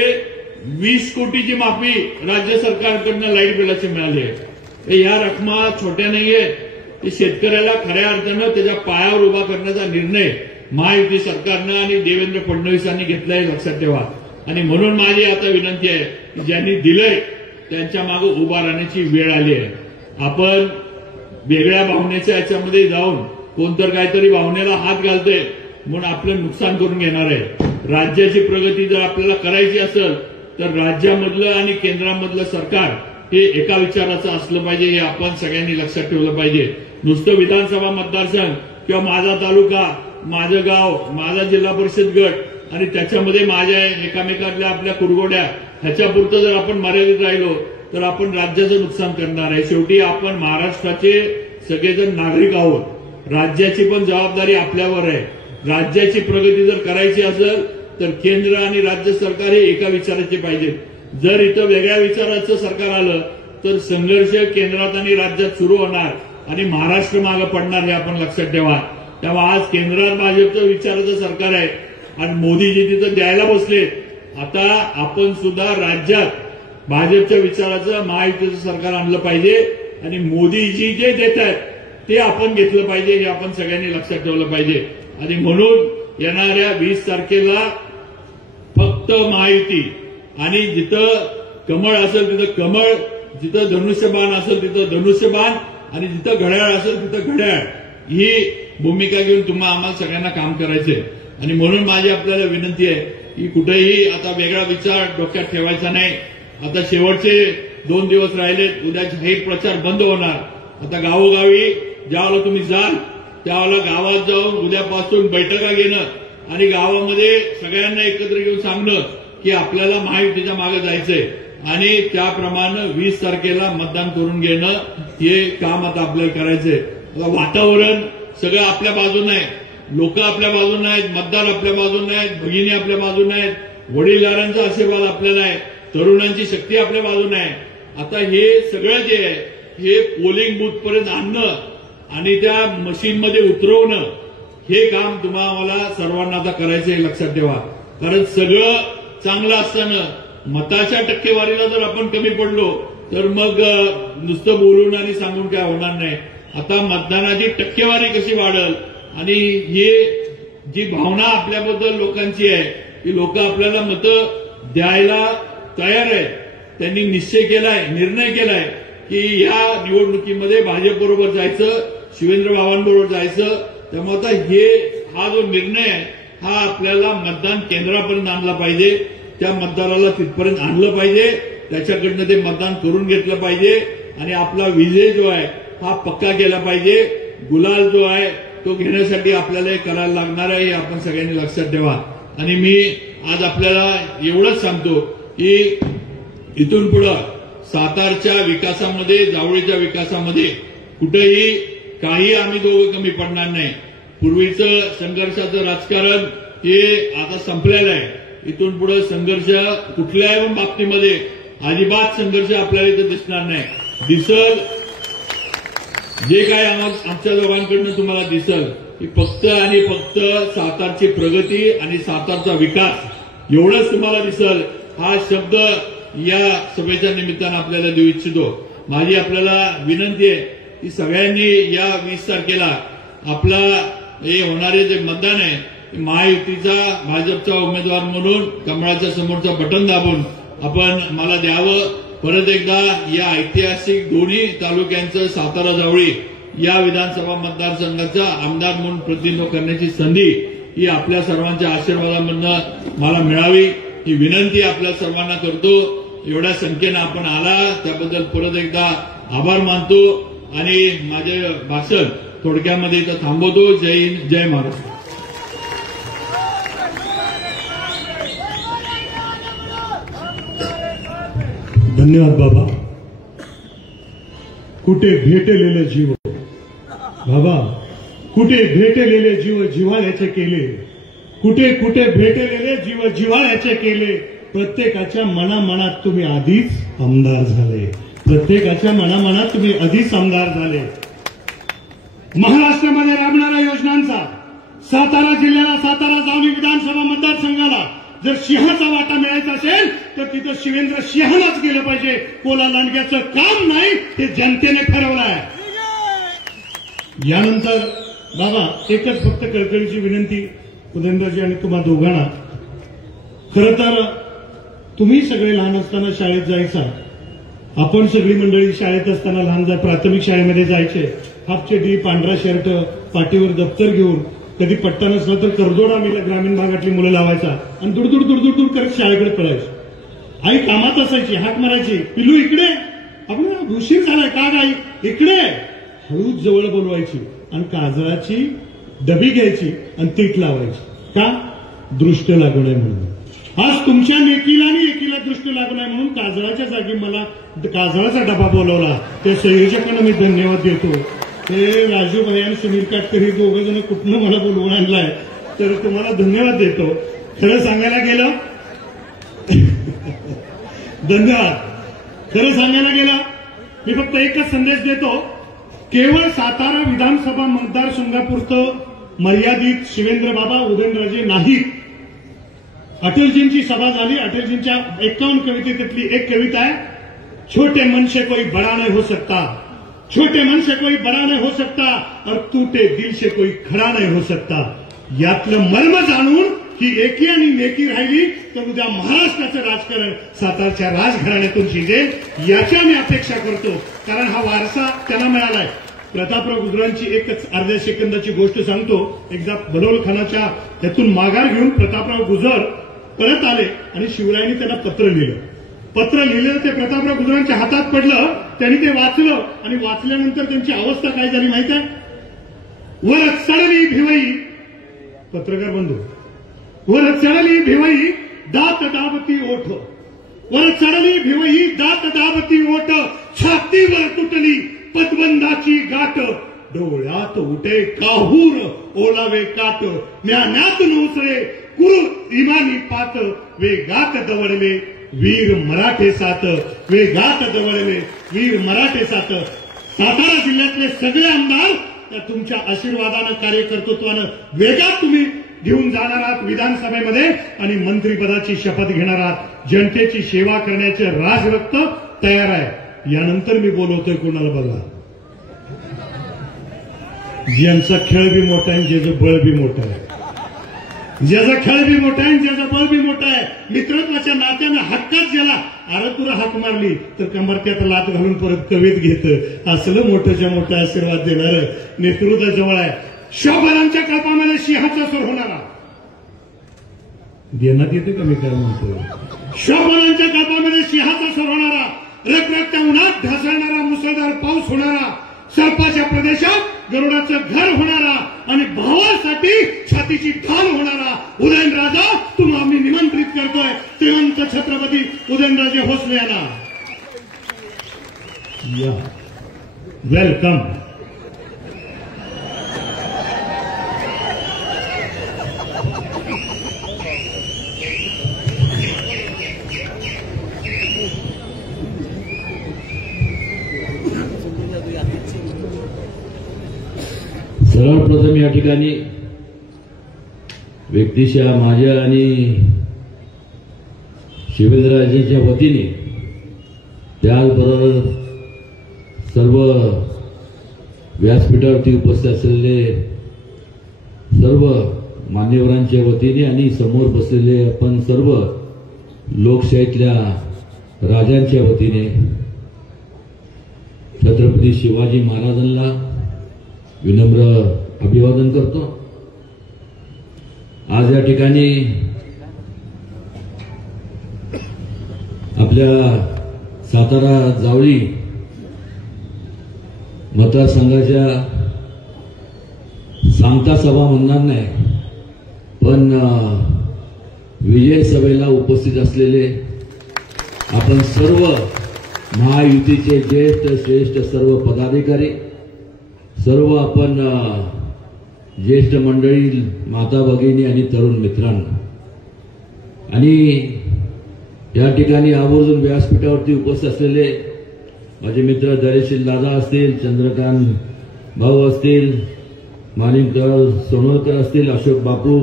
20 कोटीची माफी राज्य सरकारकडनं लाईट बिलाची मिळाली आहे. या रकमा छोट्या नाहीये. ते शेतकऱ्याला खऱ्या अर्थानं त्याच्या पायावर उभा करण्याचा निर्णय महायुती सरकारनं आणि देवेंद्र फडणवीसांनी घेतलाय, लक्षात ठेवा. आणि म्हणून माझी आता विनंती आहे की ज्यांनी दिलंय त्यांच्या मागे उभा राहण्याची वेळ आली आहे. आपण वेगळ्या भावनेच्या याच्यामध्ये जाऊन कोणतर काहीतरी भावनेला हात घालतंय म्हणून आपलं नुकसान करून घेणार आहे. राज्याची प्रगती जर आपल्याला करायची असेल तर राज्यामधलं आणि केंद्रामधलं सरकार हे एका विचाराचं असलं पाहिजे, हे आपण सगळ्यांनी लक्षात ठेवलं पाहिजे. नुसतं विधानसभा मतदारसंघ किंवा माझा तालुका, माझं गाव, माझा जिल्हा परिषद गट आणि त्याच्यामध्ये माझ्या एकामेकातल्या आपल्या कुरघोड्या ह्याच्यापुरतं जर आपण मर्यादित राहिलो तर आपण राज्याचं नुकसान करणार आहे. शेवटी आपण महाराष्ट्राचे सगळेजण नागरिक आहोत. राज्याची पण जबाबदारी आपल्यावर आहे. राज्याची प्रगती जर करायची असेल तर केंद्र आणि राज्य सरकार हे एका विचाराचे पाहिजे. जर इथं वेगळ्या विचाराचं सरकार आलं तर संघर्ष केंद्रात आणि राज्यात सुरू होणार आणि महाराष्ट्र मागे पडणार, हे आपण लक्षात ठेवा. तेव्हा आज केंद्रात भाजपचं विचाराचं सरकार आहे आणि मोदीजी तिथं द्यायला बसले. आता आपण सुद्धा राज्यात भाजपच्या विचाराचं महायुतीचं सरकार आणलं पाहिजे आणि मोदीजी जे देत आहेत ते आपण घेतलं पाहिजे, हे आपण सगळ्यांनी लक्षात ठेवलं पाहिजे. आणि म्हणून येणाऱ्या 20 तारखेला फक्त महायुती आणि जिथं कमळ असेल तिथं कमळ, जिथं धनुष्यबाण असेल तिथं धनुष्यबाण आणि जिथं घड्याळ असेल तिथं घड्याळ, ही भूमिका घेऊन तुम्हा आम्हाला सगळ्यांना काम करायचंय. आणि म्हणून माझी आपल्याला विनंती आहे की कुठेही आता वेगळा विचार डोक्यात ठेवायचा नाही. आता शेवटचे 2 दिवस राहिलेत, उद्या जाहीर प्रचार बंद होणार. आता गावोगावी ज्यावेळेला तुम्ही जाल त्यावेळेला गावात जाऊन उद्यापासून बैठका घेणं आणि गावामध्ये सगळ्यांना एकत्र घेऊन सांगणं की आपल्याला महायुतीच्या मागे जायचंय आणि त्याप्रमाणे 20 तारखेला मतदान करून घेणं, हे काम आता आपल्याला करायचंय. वातावरण सगळं आपल्या बाजूने आहे, लोक आपल्या बाजूने आहेत, मतदार आपल्या बाजूने आहेत, भगिनी आपल्या बाजूने आहेत, वडीलधाऱ्यांचा आशीर्वाद आपल्याला आहे, तरुणांची शक्ती आपल्या बाजूने आहे. आता हे सगळं जे आहे हे पोलिंग बूथपर्यंत आणणं आणि त्या मशीनमध्ये उतरवणं, हे काम तुम्हाला सर्वांना आता करायचंय, लक्षात ठेवा. कारण सगळं चांगलं असताना मताच्या टक्केवारीला जर आपण कमी पडलो तर मग नुसतं बोलून आणि सांगून काय होणार नाही. आता मतदानाची टक्केवारी कशी वाढेल आणि हे जी भावना आपल्याबद्दल लोकांची आहे की लोक आपल्याला मतं द्यायला तयार आहे. त्यांनी निश्चय केलाय, निर्णय केलाय की या निवडणुकीमध्ये भाजपबरोबर जायचं, शिवेंद्र बाबांबरोबर जायचं. त्यामुळे आता हा जो निर्णय आहे हा आपल्याला मतदान केंद्रापर्यंत आणला पाहिजे, त्या मतदाराला तिथपर्यंत आणलं पाहिजे, त्याच्याकडनं ते मतदान करून घेतलं पाहिजे आणि आपला विजय जो आहे हा पक्का केला पाहिजे. गुलाल जो आहे तो घेण्यासाठी आपल्याला हे करायला लागणार आहे, हे आपण सगळ्यांनी लक्षात ठेवा. आणि मी आज आपल्याला एवढंच सांगतो की इथून पुढं सातारच्या विकासामध्ये, जावळीच्या विकासामध्ये कुठेही काही आम्ही दोघं कमी पडणार नाही. पूर्वीचं संघर्षाचं राजकारण हे आता संपलेलं आहे. इथून पुढे संघर्ष कुठल्याही बाबतीमध्ये अजिबात संघर्ष आपल्याला इथं दिसणार नाही. दिसल जे काय आमच्या दोघांकडनं तुम्हाला दिसल की फक्त आणि फक्त सातारची प्रगती आणि सातारचा विकास एवढंच तुम्हाला दिसल. हा शब्द या सभेच्या निमित्तानं आपल्याला देऊ इच्छितो. माझी आपल्याला विनंती आहे की सगळ्यांनी या 20 तारखेला आपला हे होणारे जे मतदान आहे महायुतीचा भाजपचा उमेदवार म्हणून कमळाच्या समोरचं बटन दाबून आपण मला द्यावं. परत एकदा या ऐतिहासिक दोन्ही तालुक्यांचं सातारा जावळी या विधानसभा मतदारसंघाचा आमदार म्हणून प्रतिनिधित्व करण्याची संधी ही आपल्या सर्वांच्या आशीर्वादामधनं मला मिळावी ही विनंती आपल्या सर्वांना करतो. एवढ्या संख्येनं आपण आला त्याबद्दल परत एकदा आभार मानतो आणि माझे भाषण थोडक्यामध्ये इथं थांबवतो. जय हिंद, जय महाराष्ट्र. धन्यवाद बाबा. कुठे भेटलेले जीव बाबा, कुठे भेटलेले जीव जिव्हाळ्याचे केले, कुठे कुठे भेटलेले जीव जिव्हाळ्याचे केले. प्रत्येकाच्या मनामनात तुम्ही आधीच आमदार झाले, प्रत्येकाच्या मनामनात तुम्ही आधीच आमदार झाले. महाराष्ट्रामध्ये राबणाऱ्या योजनांचा सातारा जिल्ह्याला, सातारा जावळी विधानसभा मतदारसंघाला जर सिंहाचा वाटा मिळायचा असेल तर तिथं शिवेंद्र सिंहालाच गेलं पाहिजे. कोला लांडग्याचं काम नाही, हे जनतेने ठरवलं आहे. यानंतर बाबा एकच फक्त कळकळीची विनंती उदयनराजे आणि तुम्हा दोघांना. खरं तर तुम्ही सगळे लहान असताना शाळेत जायचा, आपण सगळी मंडळी शाळेत असताना लहान प्राथमिक शाळेमध्ये जायचे. हाफ चड्डी, पांढरा शर्ट, पाठीवर दप्तर घेऊन, कधी पट्टा नसला तर करदोडा ग्रामीण भागातली मुलं लावायचा आणि दूर दूर करत शाळेकडे पळायची. आई कामात असायची, हाक मारायची, पिलू इकडे, आपण उशीर झालाय का गाई इकडे, हळूच जवळ बोलवायची आणि काजळाची डबी घ्यायची आणि तीट लावायची. का? दृष्ट लागू नये म्हणून. आज तुमच्या नेकीला आणि एकीला दृष्ट लागू नये म्हणून काजळाच्या जागी मला काजळाचा डबा बोलवला. त्या संयोजकांना मी धन्यवाद देतो. ते राजूभाई आणि सुनील काटकर हे दोघं जण कुठनं मला बोलवून आणलाय तर तुम्हाला धन्यवाद देतो. खरं सांगायला गेलं धन्यवाद. खरं सांगायला गेलं मी फक्त एकच संदेश देतो, केवळ सातारा विधानसभा मतदारसंघापुरतं मर्यादित शिवेंद्र बाबा उदयनराजे नाहीत. अटलजींची सभा झाली, अटलजींच्या 51 कवितेतली एक कविता आहे, छोटे मन से कोई बड़ा नहीं हो सकता, छोटे मन से कोई बड़ा नहीं हो सकता और टूटे दिल से कोई खड़ा नहीं हो सकता. यातलं मर्म जाणून ही एकी आणि नेकी राहिली तर उद्या महाराष्ट्राचं राजकारण सातारच्या राजघराण्यातून शिजेल याची आम्ही अपेक्षा करतो. कारण हा वारसा त्यांना मिळालाय. प्रतापराव गुजरांची एकच अर्ध्या सेकंदाची गोष्ट सांगतो. एकदा बलोल खानाच्या त्यातून माघार घेऊन प्रतापराव गुजर परत आले आणि शिवरायांनी त्यांना पत्र लिहिलं. पत्र लिहिलेलं ते प्रतापराव गुजरांच्या हातात पडलं. त्यांनी ते वाचलं आणि वाचल्यानंतर त्यांची अवस्था काय झाली माहित आहे? वर चढली भिवई, पत्रकार बंधू, वर चढली भिवई दात दाबती ओठ, वर चढली भिवई दात दाबती ओठ, छातीवर तुटली पदबंधाची गाठ, डोळ्यात उठे काहूर ओलावे काट, म्यान्यात नोसरे कुरु इमानी पात, वेगात दवडले वीर मराठे सात, वेगात दवडले वीर मराठे सात. सातारा जिल्ह्यातले सगळे आमदार त्या तुमच्या आशीर्वादानं, कार्यकर्तृत्वानं वेगात तुम्ही घेऊन जाणार आहात विधानसभेमध्ये आणि मंत्रिपदाची शपथ घेणार आहात. जनतेची सेवा करण्याचे राजरक्त तयार आहे. यानंतर मी बोलवतोय कोणाला बघा, ज्यांचा खेळ बी मोठा आहे, ज्याचं बळ बी मोठं आहे. ज्याचा खेळ बी मोठा आहे, ज्याचा बळ बी मोठा आहे, मित्रत्वाच्या नात्यानं हक्कात ज्याला तुला हाक मारली तर कंबरक्यात लात घालून परत कवीत घेतं. असलं मोठ्याच्या मोठा आशीर्वाद देणारं नेतृत्व जवळ आहे. शोभरांच्या कल्पामध्ये सिंहाचा सूर होणारा देण्यात येते का मी काय म्हणतो. शोभरांच्या कल्पामध्ये सिंहाचा सूर होणारा, रखरखत्या उन्हात ढासळणारा मुसळधार पाऊस होणारा, सर्पाच्या प्रदेशात गरुडाचं घर होणारा आणि भावासाठी छातीची ढाल होणारा उदयनराजा तुम्हा आम्ही निमंत्रित करतोय. श्रीमंत छत्रपती उदयनराजे भोसले यांना या वेलकम. सर्वप्रथम या ठिकाणी व्यक्तिशः माझ्या आणि शिवेंद्रराजेंच्या वतीने, त्याचबरोबर सर्व व्यासपीठावरती उपस्थित असलेले सर्व मान्यवरांच्या वतीने आणि समोर बसलेले आपण सर्व लोकशाहीतल्या राजांच्या वतीने छत्रपती शिवाजी महाराजांना विनम्र अभिवादन करतो. आज या ठिकाणी आपल्या सातारा जावळी मतदारसंघाच्या सांगता सभा म्हणणार नाही, पण विजय सभेला उपस्थित असलेले आपण सर्व महायुतीचे ज्येष्ठ श्रेष्ठ सर्व पदाधिकारी, सर्व आपण ज्येष्ठ मंडळी, माता भगिनी आणि तरुण मित्रांनो, आणि या ठिकाणी आवर्जून व्यासपीठावरती उपस्थित असलेले माझे मित्र दरेशील दादा असतील, चंद्रकांत भाऊ असतील, माणिकराव सोनवळकर असतील, अशोक बापू,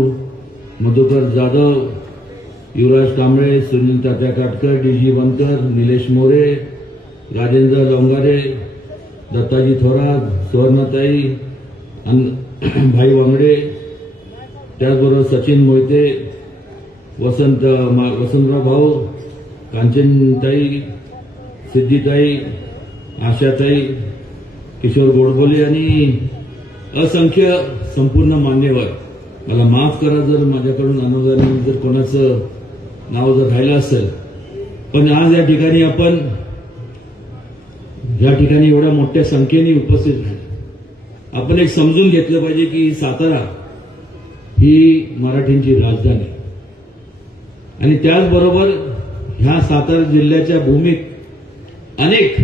मधुकर जाधव, युवराज कांबळे, सुनील तात्या काटकर, डीजी बनकर, निलेश मोरे, राजेंद्र लोंगारे, दत्ताजी थोरात, सुवर्णाताई, भाई वांगडे, त्याचबरोबर सचिन मोहिते, वसंतराव भाऊ, कांचनताई, सिद्धीताई, आशाताई, किशोर गोडबोले आणि असंख्य संपूर्ण मान्यवर. मला माफ करा जर माझ्याकडून अनुदान जर कोणाचं नाव जर राहिलं असेल, पण आज या ठिकाणी आपण या ठिकाणी एवढ्या मोठ्या संख्येने उपस्थित आहे. आपण एक समजून घेतलं पाहिजे की सातारा ही मराठींची राजधानी आणि त्याचबरोबर ह्या सातारा जिल्ह्याच्या भूमीत अनेक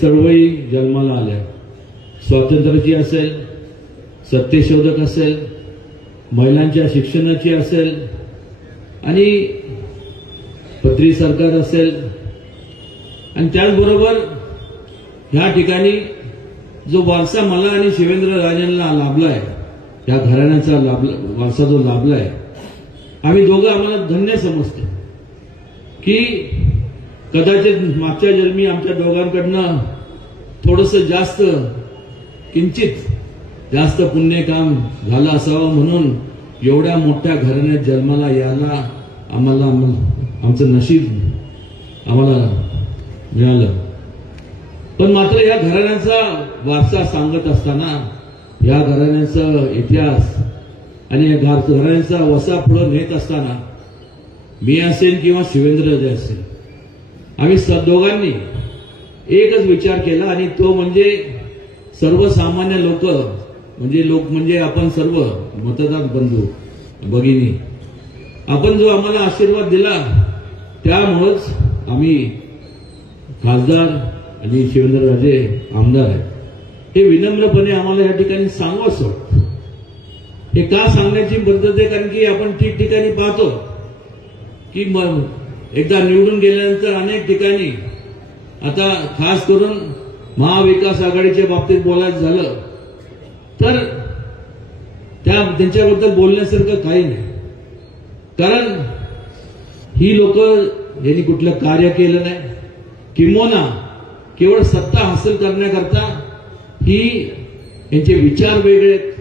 चळवळी जन्माला आल्या. स्वातंत्र्याची असेल, सत्यशोधक असेल, महिलांच्या शिक्षणाची असेल आणि पत्री सरकार असेल, आणि त्याचबरोबर ह्या ठिकाणी जो वारसा मला आणि शिवेंद्रराजांना लाभलाय, त्या घराण्याचा वारसा जो लाभलाय, आम्ही दोघं आम्हाला धन्य समजतो की कदाचित मागच्या जन्मी आमच्या दोघांकडनं थोडंसं जास्त, किंचित जास्त पुण्यकाम झालं असावं, म्हणून एवढ्या मोठ्या घराण्यात जन्माला यायला आम्हाला आमचं नशीब आम्हाला मिळालं. पण मात्र या घराण्याचा वारसा सांगत असताना, या घराण्याचा इतिहास आणि या घराण्याचा वसा पुढे नेत असताना मी असेल किंवा शिवेंद्रराजे असेल, आम्ही दोघांनी एकच विचार केला आणि तो म्हणजे सर्वसामान्य लोक म्हणजे आपण सर्व मतदार बंधू भगिनी, आपण जो आम्हाला आशीर्वाद दिला त्यामुळेच आम्ही खासदार आणि शिवेंद्रराजे आमदार आहेत. हे विनम्रपणे आम्हाला या ठिकाणी सांगावंच वाटतं. हे का सांगण्याची पद्धत आहे, कारण की आपण ठिकठिकाणी पाहतो की एकदा निवडून गेल्यानंतर अनेक ठिकाणी, आता खास करून महाविकास आघाडीच्या बाबतीत बोलायचं झालं तर त्यांच्याबद्दल बोलण्यासारखं काही नाही, कारण ही लोक यांनी कुठलं कार्य केलं नाही, किंबहुना केवळ सत्ता हासिल करण्याकरता ही यांचे विचार वेगळे आहेत,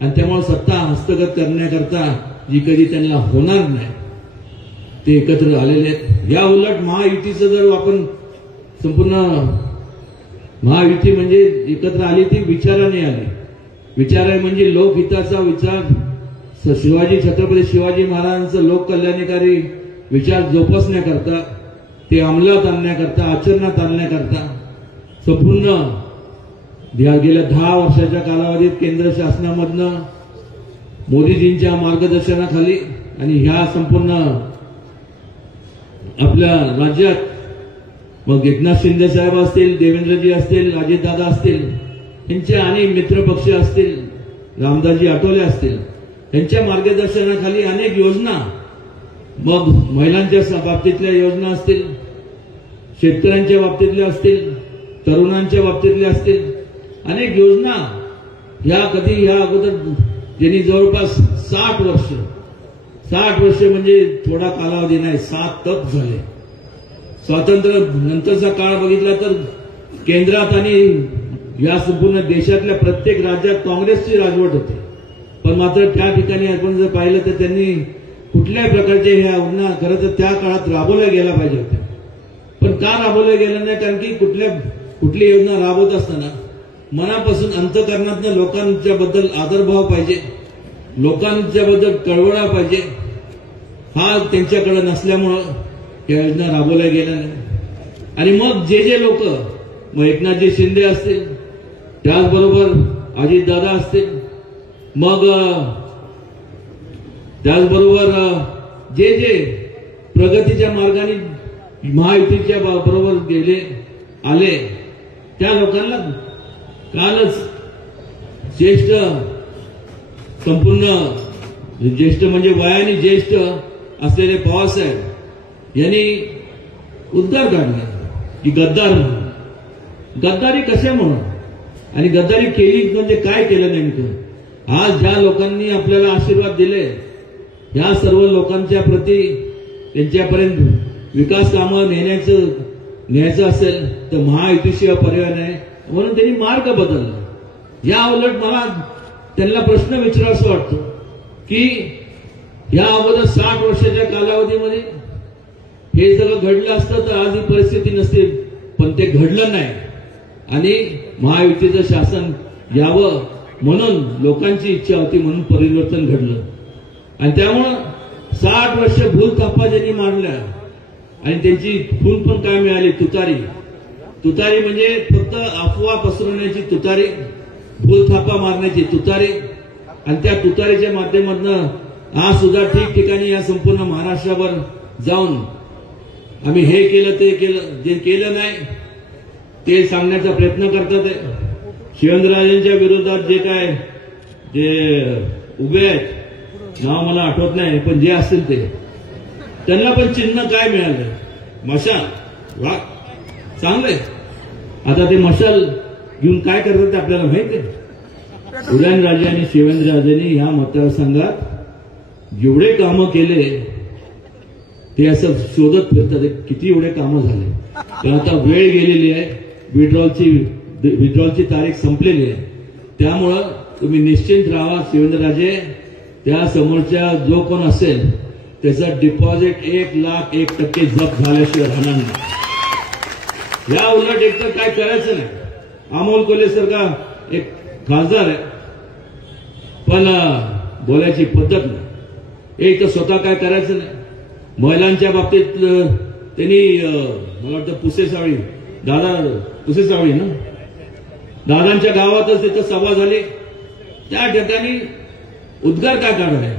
आणि त्यामुळे सत्ता हस्तगत करण्याकरता जी कधी त्यांना होणार नाही ते एकत्र आलेले आहेत. या उलट महायुतीचं जर आपण संपूर्ण महायुती म्हणजे एकत्र आली ती विचाराने आली. विचार म्हणजे लोकहिताचा विचार छत्रपती शिवाजी महाराजांचं लोककल्याणकारी विचार जोपासण्याकरता ते अंमलात आणण्याकरता आचरणात आणण्याकरता संपूर्ण गेल्या 10 वर्षाच्या कालावधीत केंद्र शासनामधनं मोदीजींच्या मार्गदर्शनाखाली आणि ह्या संपूर्ण आपल्या राज्यात मग एकनाथ शिंदे साहेब असतील, देवेंद्रजी असतील, अजितदादा असतील, यांचे आणि मित्रपक्ष असतील, रामदासजी आठवले असतील, यांच्या मार्गदर्शनाखाली अनेक योजना मग महिलांच्या बाबतीतल्या योजना असतील, शेतकऱ्यांच्या बाबतीतल्या असतील, तरुणांच्या बाबतीतल्या असतील, अनेक योजना ह्या अगोदर ज्यांनी जवळपास 60 वर्ष म्हणजे थोडा कालावधी नाही, 7 तप झाले. स्वातंत्र्य नंतरचा काळ बघितला तर केंद्रात आणि या संपूर्ण देशातल्या प्रत्येक राज्यात काँग्रेसची राजवट होती. पण मात्र त्या ठिकाणी आपण जर पाहिलं तर त्यांनी कुठल्याही प्रकारचे ह्या योजना खरं तर त्या काळात राबवल्या गेल्या पाहिजे होत्या. पण का राबवल्या गेल्या नाही? कारण की कुठली योजना राबवत असताना मनापासून अंतःकरणातनं लोकांच्या बद्दल आदरभाव पाहिजे, लोकांच्या बद्दल कळवळा पाहिजे, हा त्यांच्याकडे नसल्यामुळं या योजना राबवल्या गेल्या नाही. आणि मग जे लोक मग एकनाथजी शिंदे असतील, त्याचबरोबर अजितदादा असतील, मग त्याचबरोबर जे प्रगतीच्या मार्गाने महायुतीच्या बरोबर आले त्या लोकांना कालच ज्येष्ठ म्हणजे वयाने ज्येष्ठ असलेले पवारसाहेब यांनी उद्गार काढला की गद्दार म्हणून. गद्दारी कशामुळं आणि गद्दारी केली म्हणजे काय केलं नेमकं? आज ज्या लोकांनी आपल्याला आशीर्वाद दिले या सर्व लोकांच्या प्रती त्यांच्यापर्यंत विकास कामं न्यायचं असेल तर महायुतीशिवाय पर्याय नाही, म्हणून त्यांनी मार्ग बदलला. या उलट मला त्यांना प्रश्न विचारावा वाटतो की या अगोदर 60 वर्षाच्या कालावधीमध्ये हे सगळं घडलं असतं तर आज ही परिस्थिती नसते. पण ते घडलं नाही आणि महायुतीचं शासन यावं म्हणून लोकांची इच्छा होती, म्हणून परिवर्तन घडलं. आणि त्यामुळं 60 वर्ष भूलथापा ज्यांनी मारल्या आणि त्यांची फूल पण काय मिळाली? तुतारी म्हणजे फक्त अफवा पसरवण्याची तुतारी, भूलथापा मारण्याची तुतारी. आणि त्या तुतारीच्या माध्यमातून आज सुद्धा ठिकठिकाणी या संपूर्ण महाराष्ट्रावर जाऊन आम्ही हे केलं ते केलं, जे केलं नाही ते सांगण्याचा प्रयत्न करतात. शिवेंद्रराजेंच्या विरोधात जे उभे आहेत, नाव मला आठवत नाही, पण जे असतील ते त्यांना पण चिन्ह काय मिळालं? मशाल. वा, चांगलंय. आता ते मशाल घेऊन काय करतात ते आपल्याला माहिती आहे. उदयनराजे आणि शिवेंद्रराजेंनी ह्या मतदारसंघात जेवढे कामं केले ते असं शोधत फिरतात किती एवढे कामं झाले. तर आता वेळ गेलेली आहे, विड्रॉलची तारीख संपलेली आहे. त्यामुळं तुम्ही निश्चिंत राहा. शिवेंद्रराजे, त्या समोरच्या जो कोण असेल त्याचं डिपॉझिट 1,01% जप्त झाल्याशिवाय राहणार नाही. या उलट एक तर काय करायचं नाही. अमोल कोल्हे सारखा एक खासदार आहे पण बोलायची पद्धत नाही. एक तर स्वतः काय करायचं नाही. महिलांच्या बाबतीत त्यांनी मला वाटतं पुसेसावळी ना, दादांच्या गावातच तिथं सभा झाली. त्या ठिकाणी उद्गार काय काढाय?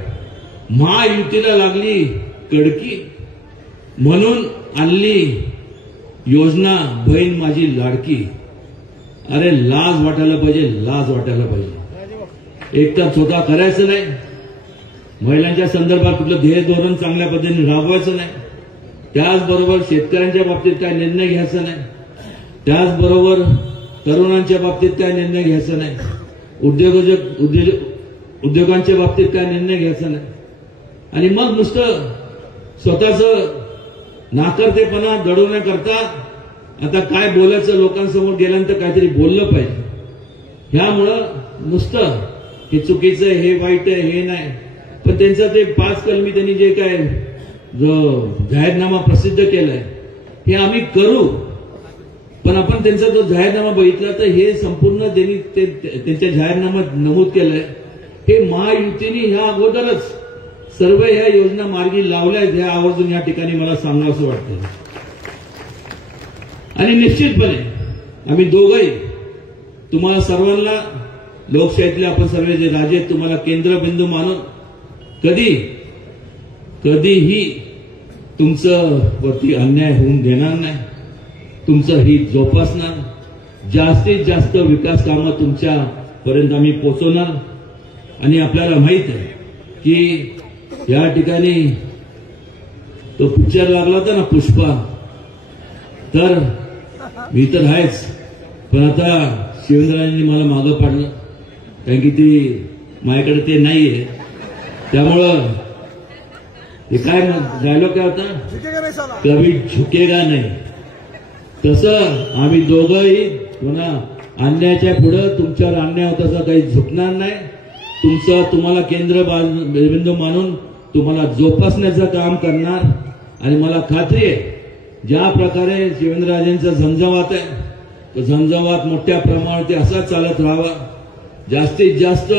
महायुतीला लागली कडकी म्हणून आणली योजना बहीण माझी लाडकी. अरे लाज वाटायला पाहिजे, लाज वाटायला पाहिजे. एक तर स्वतः करायचं नाही, महिलांच्या संदर्भात कुठलं ध्येय धोरण चांगल्या पद्धतीने राबवायचं नाही, त्याचबरोबर शेतकऱ्यांच्या बाबतीत काय निर्णय घ्यायचा नाही, त्याचबरोबर तरुणांच्या बाबतीत काय निर्णय घ्यायचा नाही, उद्योगांच्या बाबतीत काय निर्णय घ्यायचा नाही. आणि मग नुसतं स्वतःचं नाकर्तेपणा दडवण्याकरता आता काय बोलायचं, लोकांसमोर गेल्यानंतर काहीतरी बोललं पाहिजे. ह्यामुळं नुसतं हे चुकीचं आहे, हे वाईट आहे, हे नाही. पण त्यांचं ते 5 कलमी त्यांनी जे काय जो जाहीरनामा प्रसिद्ध केलाय हे आम्ही करू. पण आपण त्यांचा जो जाहीरनामा बघितला तर हे संपूर्ण त्यांनी त्यांच्या जाहीरनाम्यात नमूद केलंय हे महायुतीने ह्या अगोदरच सर्व ह्या योजना मार्गी लावल्या आहेत. ह्या आवर्जून या ठिकाणी मला सांगावं वाटतं. आणि निश्चितपणे आम्ही दोघंही तुम्हाला सर्वांना लोकशाहीतले आपण सर्व जे राजे आहेत तुम्हाला केंद्रबिंदू मानून कधीही तुमचं वरती अन्याय होऊन देणार नाही. तुमचं हित जोपासणार. जास्तीत जास्त विकास कामं तुमच्यापर्यंत आम्ही पोहोचवणार. आणि आपल्याला माहित आहे की या ठिकाणी तो पिक्चर लागला होता ना पुष्पा, तर मी तर आहेच. पण आता शिवेंद्रराजांनी मला मागं पाडलं कारण की ती माझ्याकडे ते नाहीये. त्यामुळं ते काय डायलॉग काय होता, कभी झुकेगा नाही. तसं आम्ही दोघंही पुन्हा अन्यायाच्या पुढं तुमच्यावर अन्याय होता तसा काही झुकणार नाही. तुम्हाला केंद्रबिंदू मानून तुम्हाला जोपासण्याचं काम करणार. आणि मला खात्री आहे ज्या प्रकारे शिवेंद्रराजेंचा झंझावात आहे तो झंझावात मोठ्या प्रमाणात ते असाच चालत राहावा. जास्तीत जास्त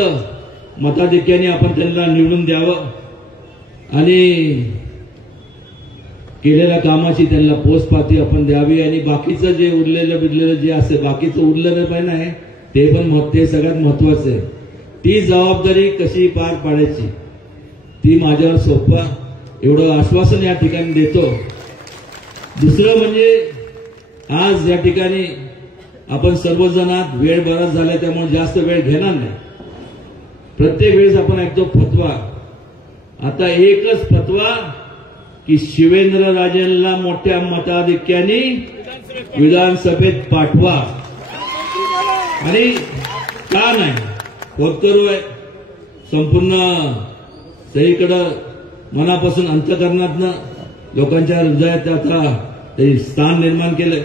मताधिक्याने आपण त्यांना निवडून द्यावं आणि केलेल्या कामाची त्यांना पोचपाती आपण द्यावी. आणि बाकीचं जे उरलेलं जे असेल बाकीचं उरलेलं पण आहे ते सगळ्यात महत्वाचं आहे. ती जबाबदारी कशी पार पाडायची ती माझ्यावर सोपवा एवढं आश्वासन या ठिकाणी देतो. दुसरं म्हणजे आज या ठिकाणी आपण सर्वजणात वेळ बराच झाला त्यामुळे जास्त वेळ घेणार नाही. प्रत्येक वेळेस आपण ऐकतो फतवा. आता एकच फतवा की शिवेंद्रराजेंना मोठ्या मताधिक्याने विधानसभेत पाठवा. आणि का नाही होत करू आहे संपूर्ण सगळीकडं मनापासून अंतःकरणातनं लोकांच्या हृदयात आता ते स्थान निर्माण केलंय.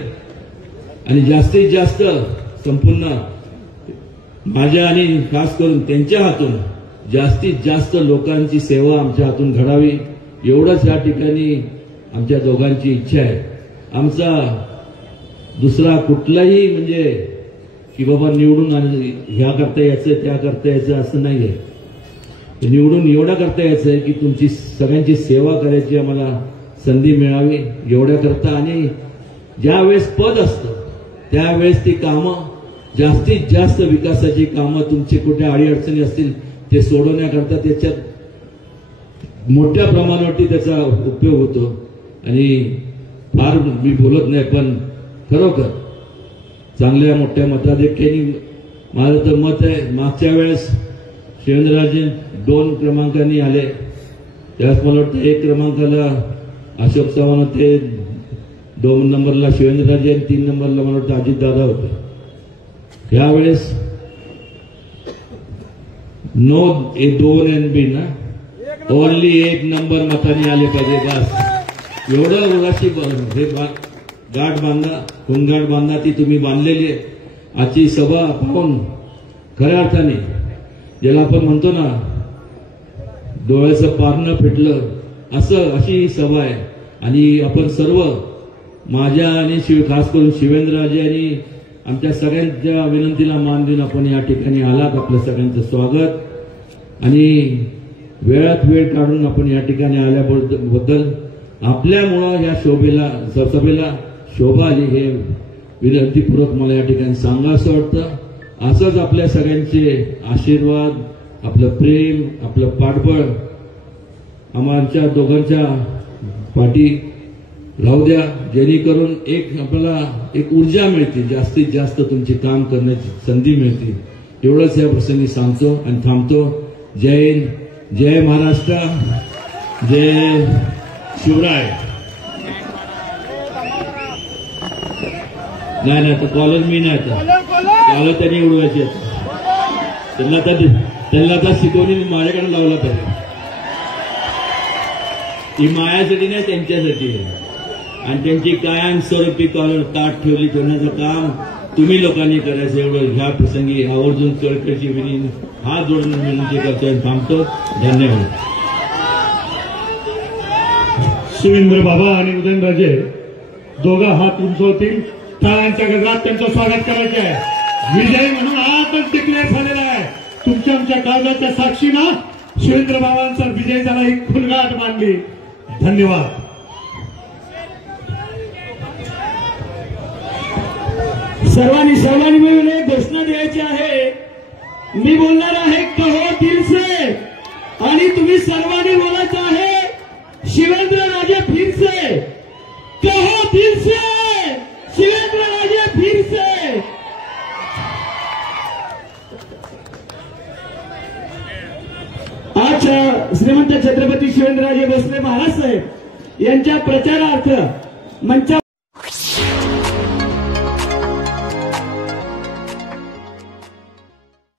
आणि जास्तीत जास्त संपूर्ण माझ्या आणि खास करून त्यांच्या हातून जास्तीत जास्त लोकांची सेवा आमच्या हातून घडावी एवढंच या ठिकाणी आमच्या दोघांची इच्छा आहे. आमचा दुसरा कुठलाही म्हणजे की बाबा निवडून ह्या करता यायचं त्या करता यायचं असं नाहीये. निवडून एवढा करता यायचं आहे की तुमची सगळ्यांची सेवा करायची आम्हाला संधी मिळावी एवढ्या करता. आणि ज्या वेळेस पद असतं त्यावेळेस ती कामं जास्तीत जास्त विकासाची कामं तुमचे कुठे अडीअडचणी असतील ते सोडवण्याकरता त्याच्यात मोठ्या प्रमाणावरती त्याचा उपयोग होतो. आणि फार मी बोलत नाही पण खरोखर चांगल्या मोठ्या मताधिक्याने माझं तर मत आहे. मागच्या वेळेस शिवेंद्रराजे 2 क्रमांकांनी आले त्यावेळेस मला वाटतं 1 क्रमांकाला अशोक चव्हाण होते, 2 नंबरला शिवेंद्रराजे आणि 3 नंबरला मला वाटतं अजितदादा होते. यावेळेस 2 NB ना ओनली 1 नंबर मताने आले पाहिजे बस. एवढं उगाची हे गाठ बांधा हुनगाठ बांधा ती तुम्ही बांधलेली आहे. आजची सभा पाहून खऱ्या अर्थाने ज्याला आपण म्हणतो ना डोळ्याचं पारणं फिटलं अशी ही सभा आहे. आणि आपण सर्व माझ्या आणि खास करून शिवेंद्रराजे आणि आमच्या सगळ्यांच्या विनंतीला मान देऊन आपण या ठिकाणी आलात. आपलं सगळ्यांचं स्वागत. आणि वेळात वेळ काढून आपण या ठिकाणी आल्याबद्दल आपल्यामुळं या सभेला शोभा आली हे विनंतीपूर्वक मला या ठिकाणी सांगावंसं वाटतं. असंच आपल्या सगळ्यांचे आशीर्वाद आपलं प्रेम आपलं पाठबळ आमच्या दोघांच्या पाठी राहू द्या जेणेकरून आपल्याला एक ऊर्जा मिळते जास्तीत जास्त तुमचे काम करण्याची संधी मिळते. एवढंच या प्रसंगी सांगतो आणि थांबतो. जय हिंद, जय महाराष्ट्र, जय शिवराय. नाही तर कॉलर मी नाही कॉलर त्यांनी उडवायचे त्यांना आता शिकवणी माझ्याकडे लावला पाहिजे. ही मायासाठी नाही त्यांच्यासाठी आहे. आणि त्यांची कायमस्वरूपी कॉलर ताट ठेवली ठेवण्याचं काम तुम्ही लोकांनी करायचं एवढं ह्या प्रसंगी आवर्जून कळकळीची हात जोडून विनंती करतोय आणि थांबतो. धन्यवाद. शिवेंद्र बाबा आणि उदयनराजे दोघं हात उंचवतील. टाळ्यांच्या गजरात त्यांचं स्वागत करायचं आहे. विजय म्हणून आजच डिक्लेअर झालेला आहे. तुमच्या आमच्या काळजाच्या साक्षीनं शिवेंद्र बाबांचा विजय झाला ही खुलगाट मानली. धन्यवाद. सर्वांनी मिळून एक घोषणा द्यायची आहे. मी बोलणार आहे कहो दिल से आणि तुम्ही सर्वांनी बोलायचं आहे शिवेंद्र राजे फिर से. कहो दिल से शिवेंद्र राजे फिर से. आज श्रीमंत छत्रपती शिवेंद्रराजे भोसले महाराज साहेब यांच्या प्रचारार्थ मंचा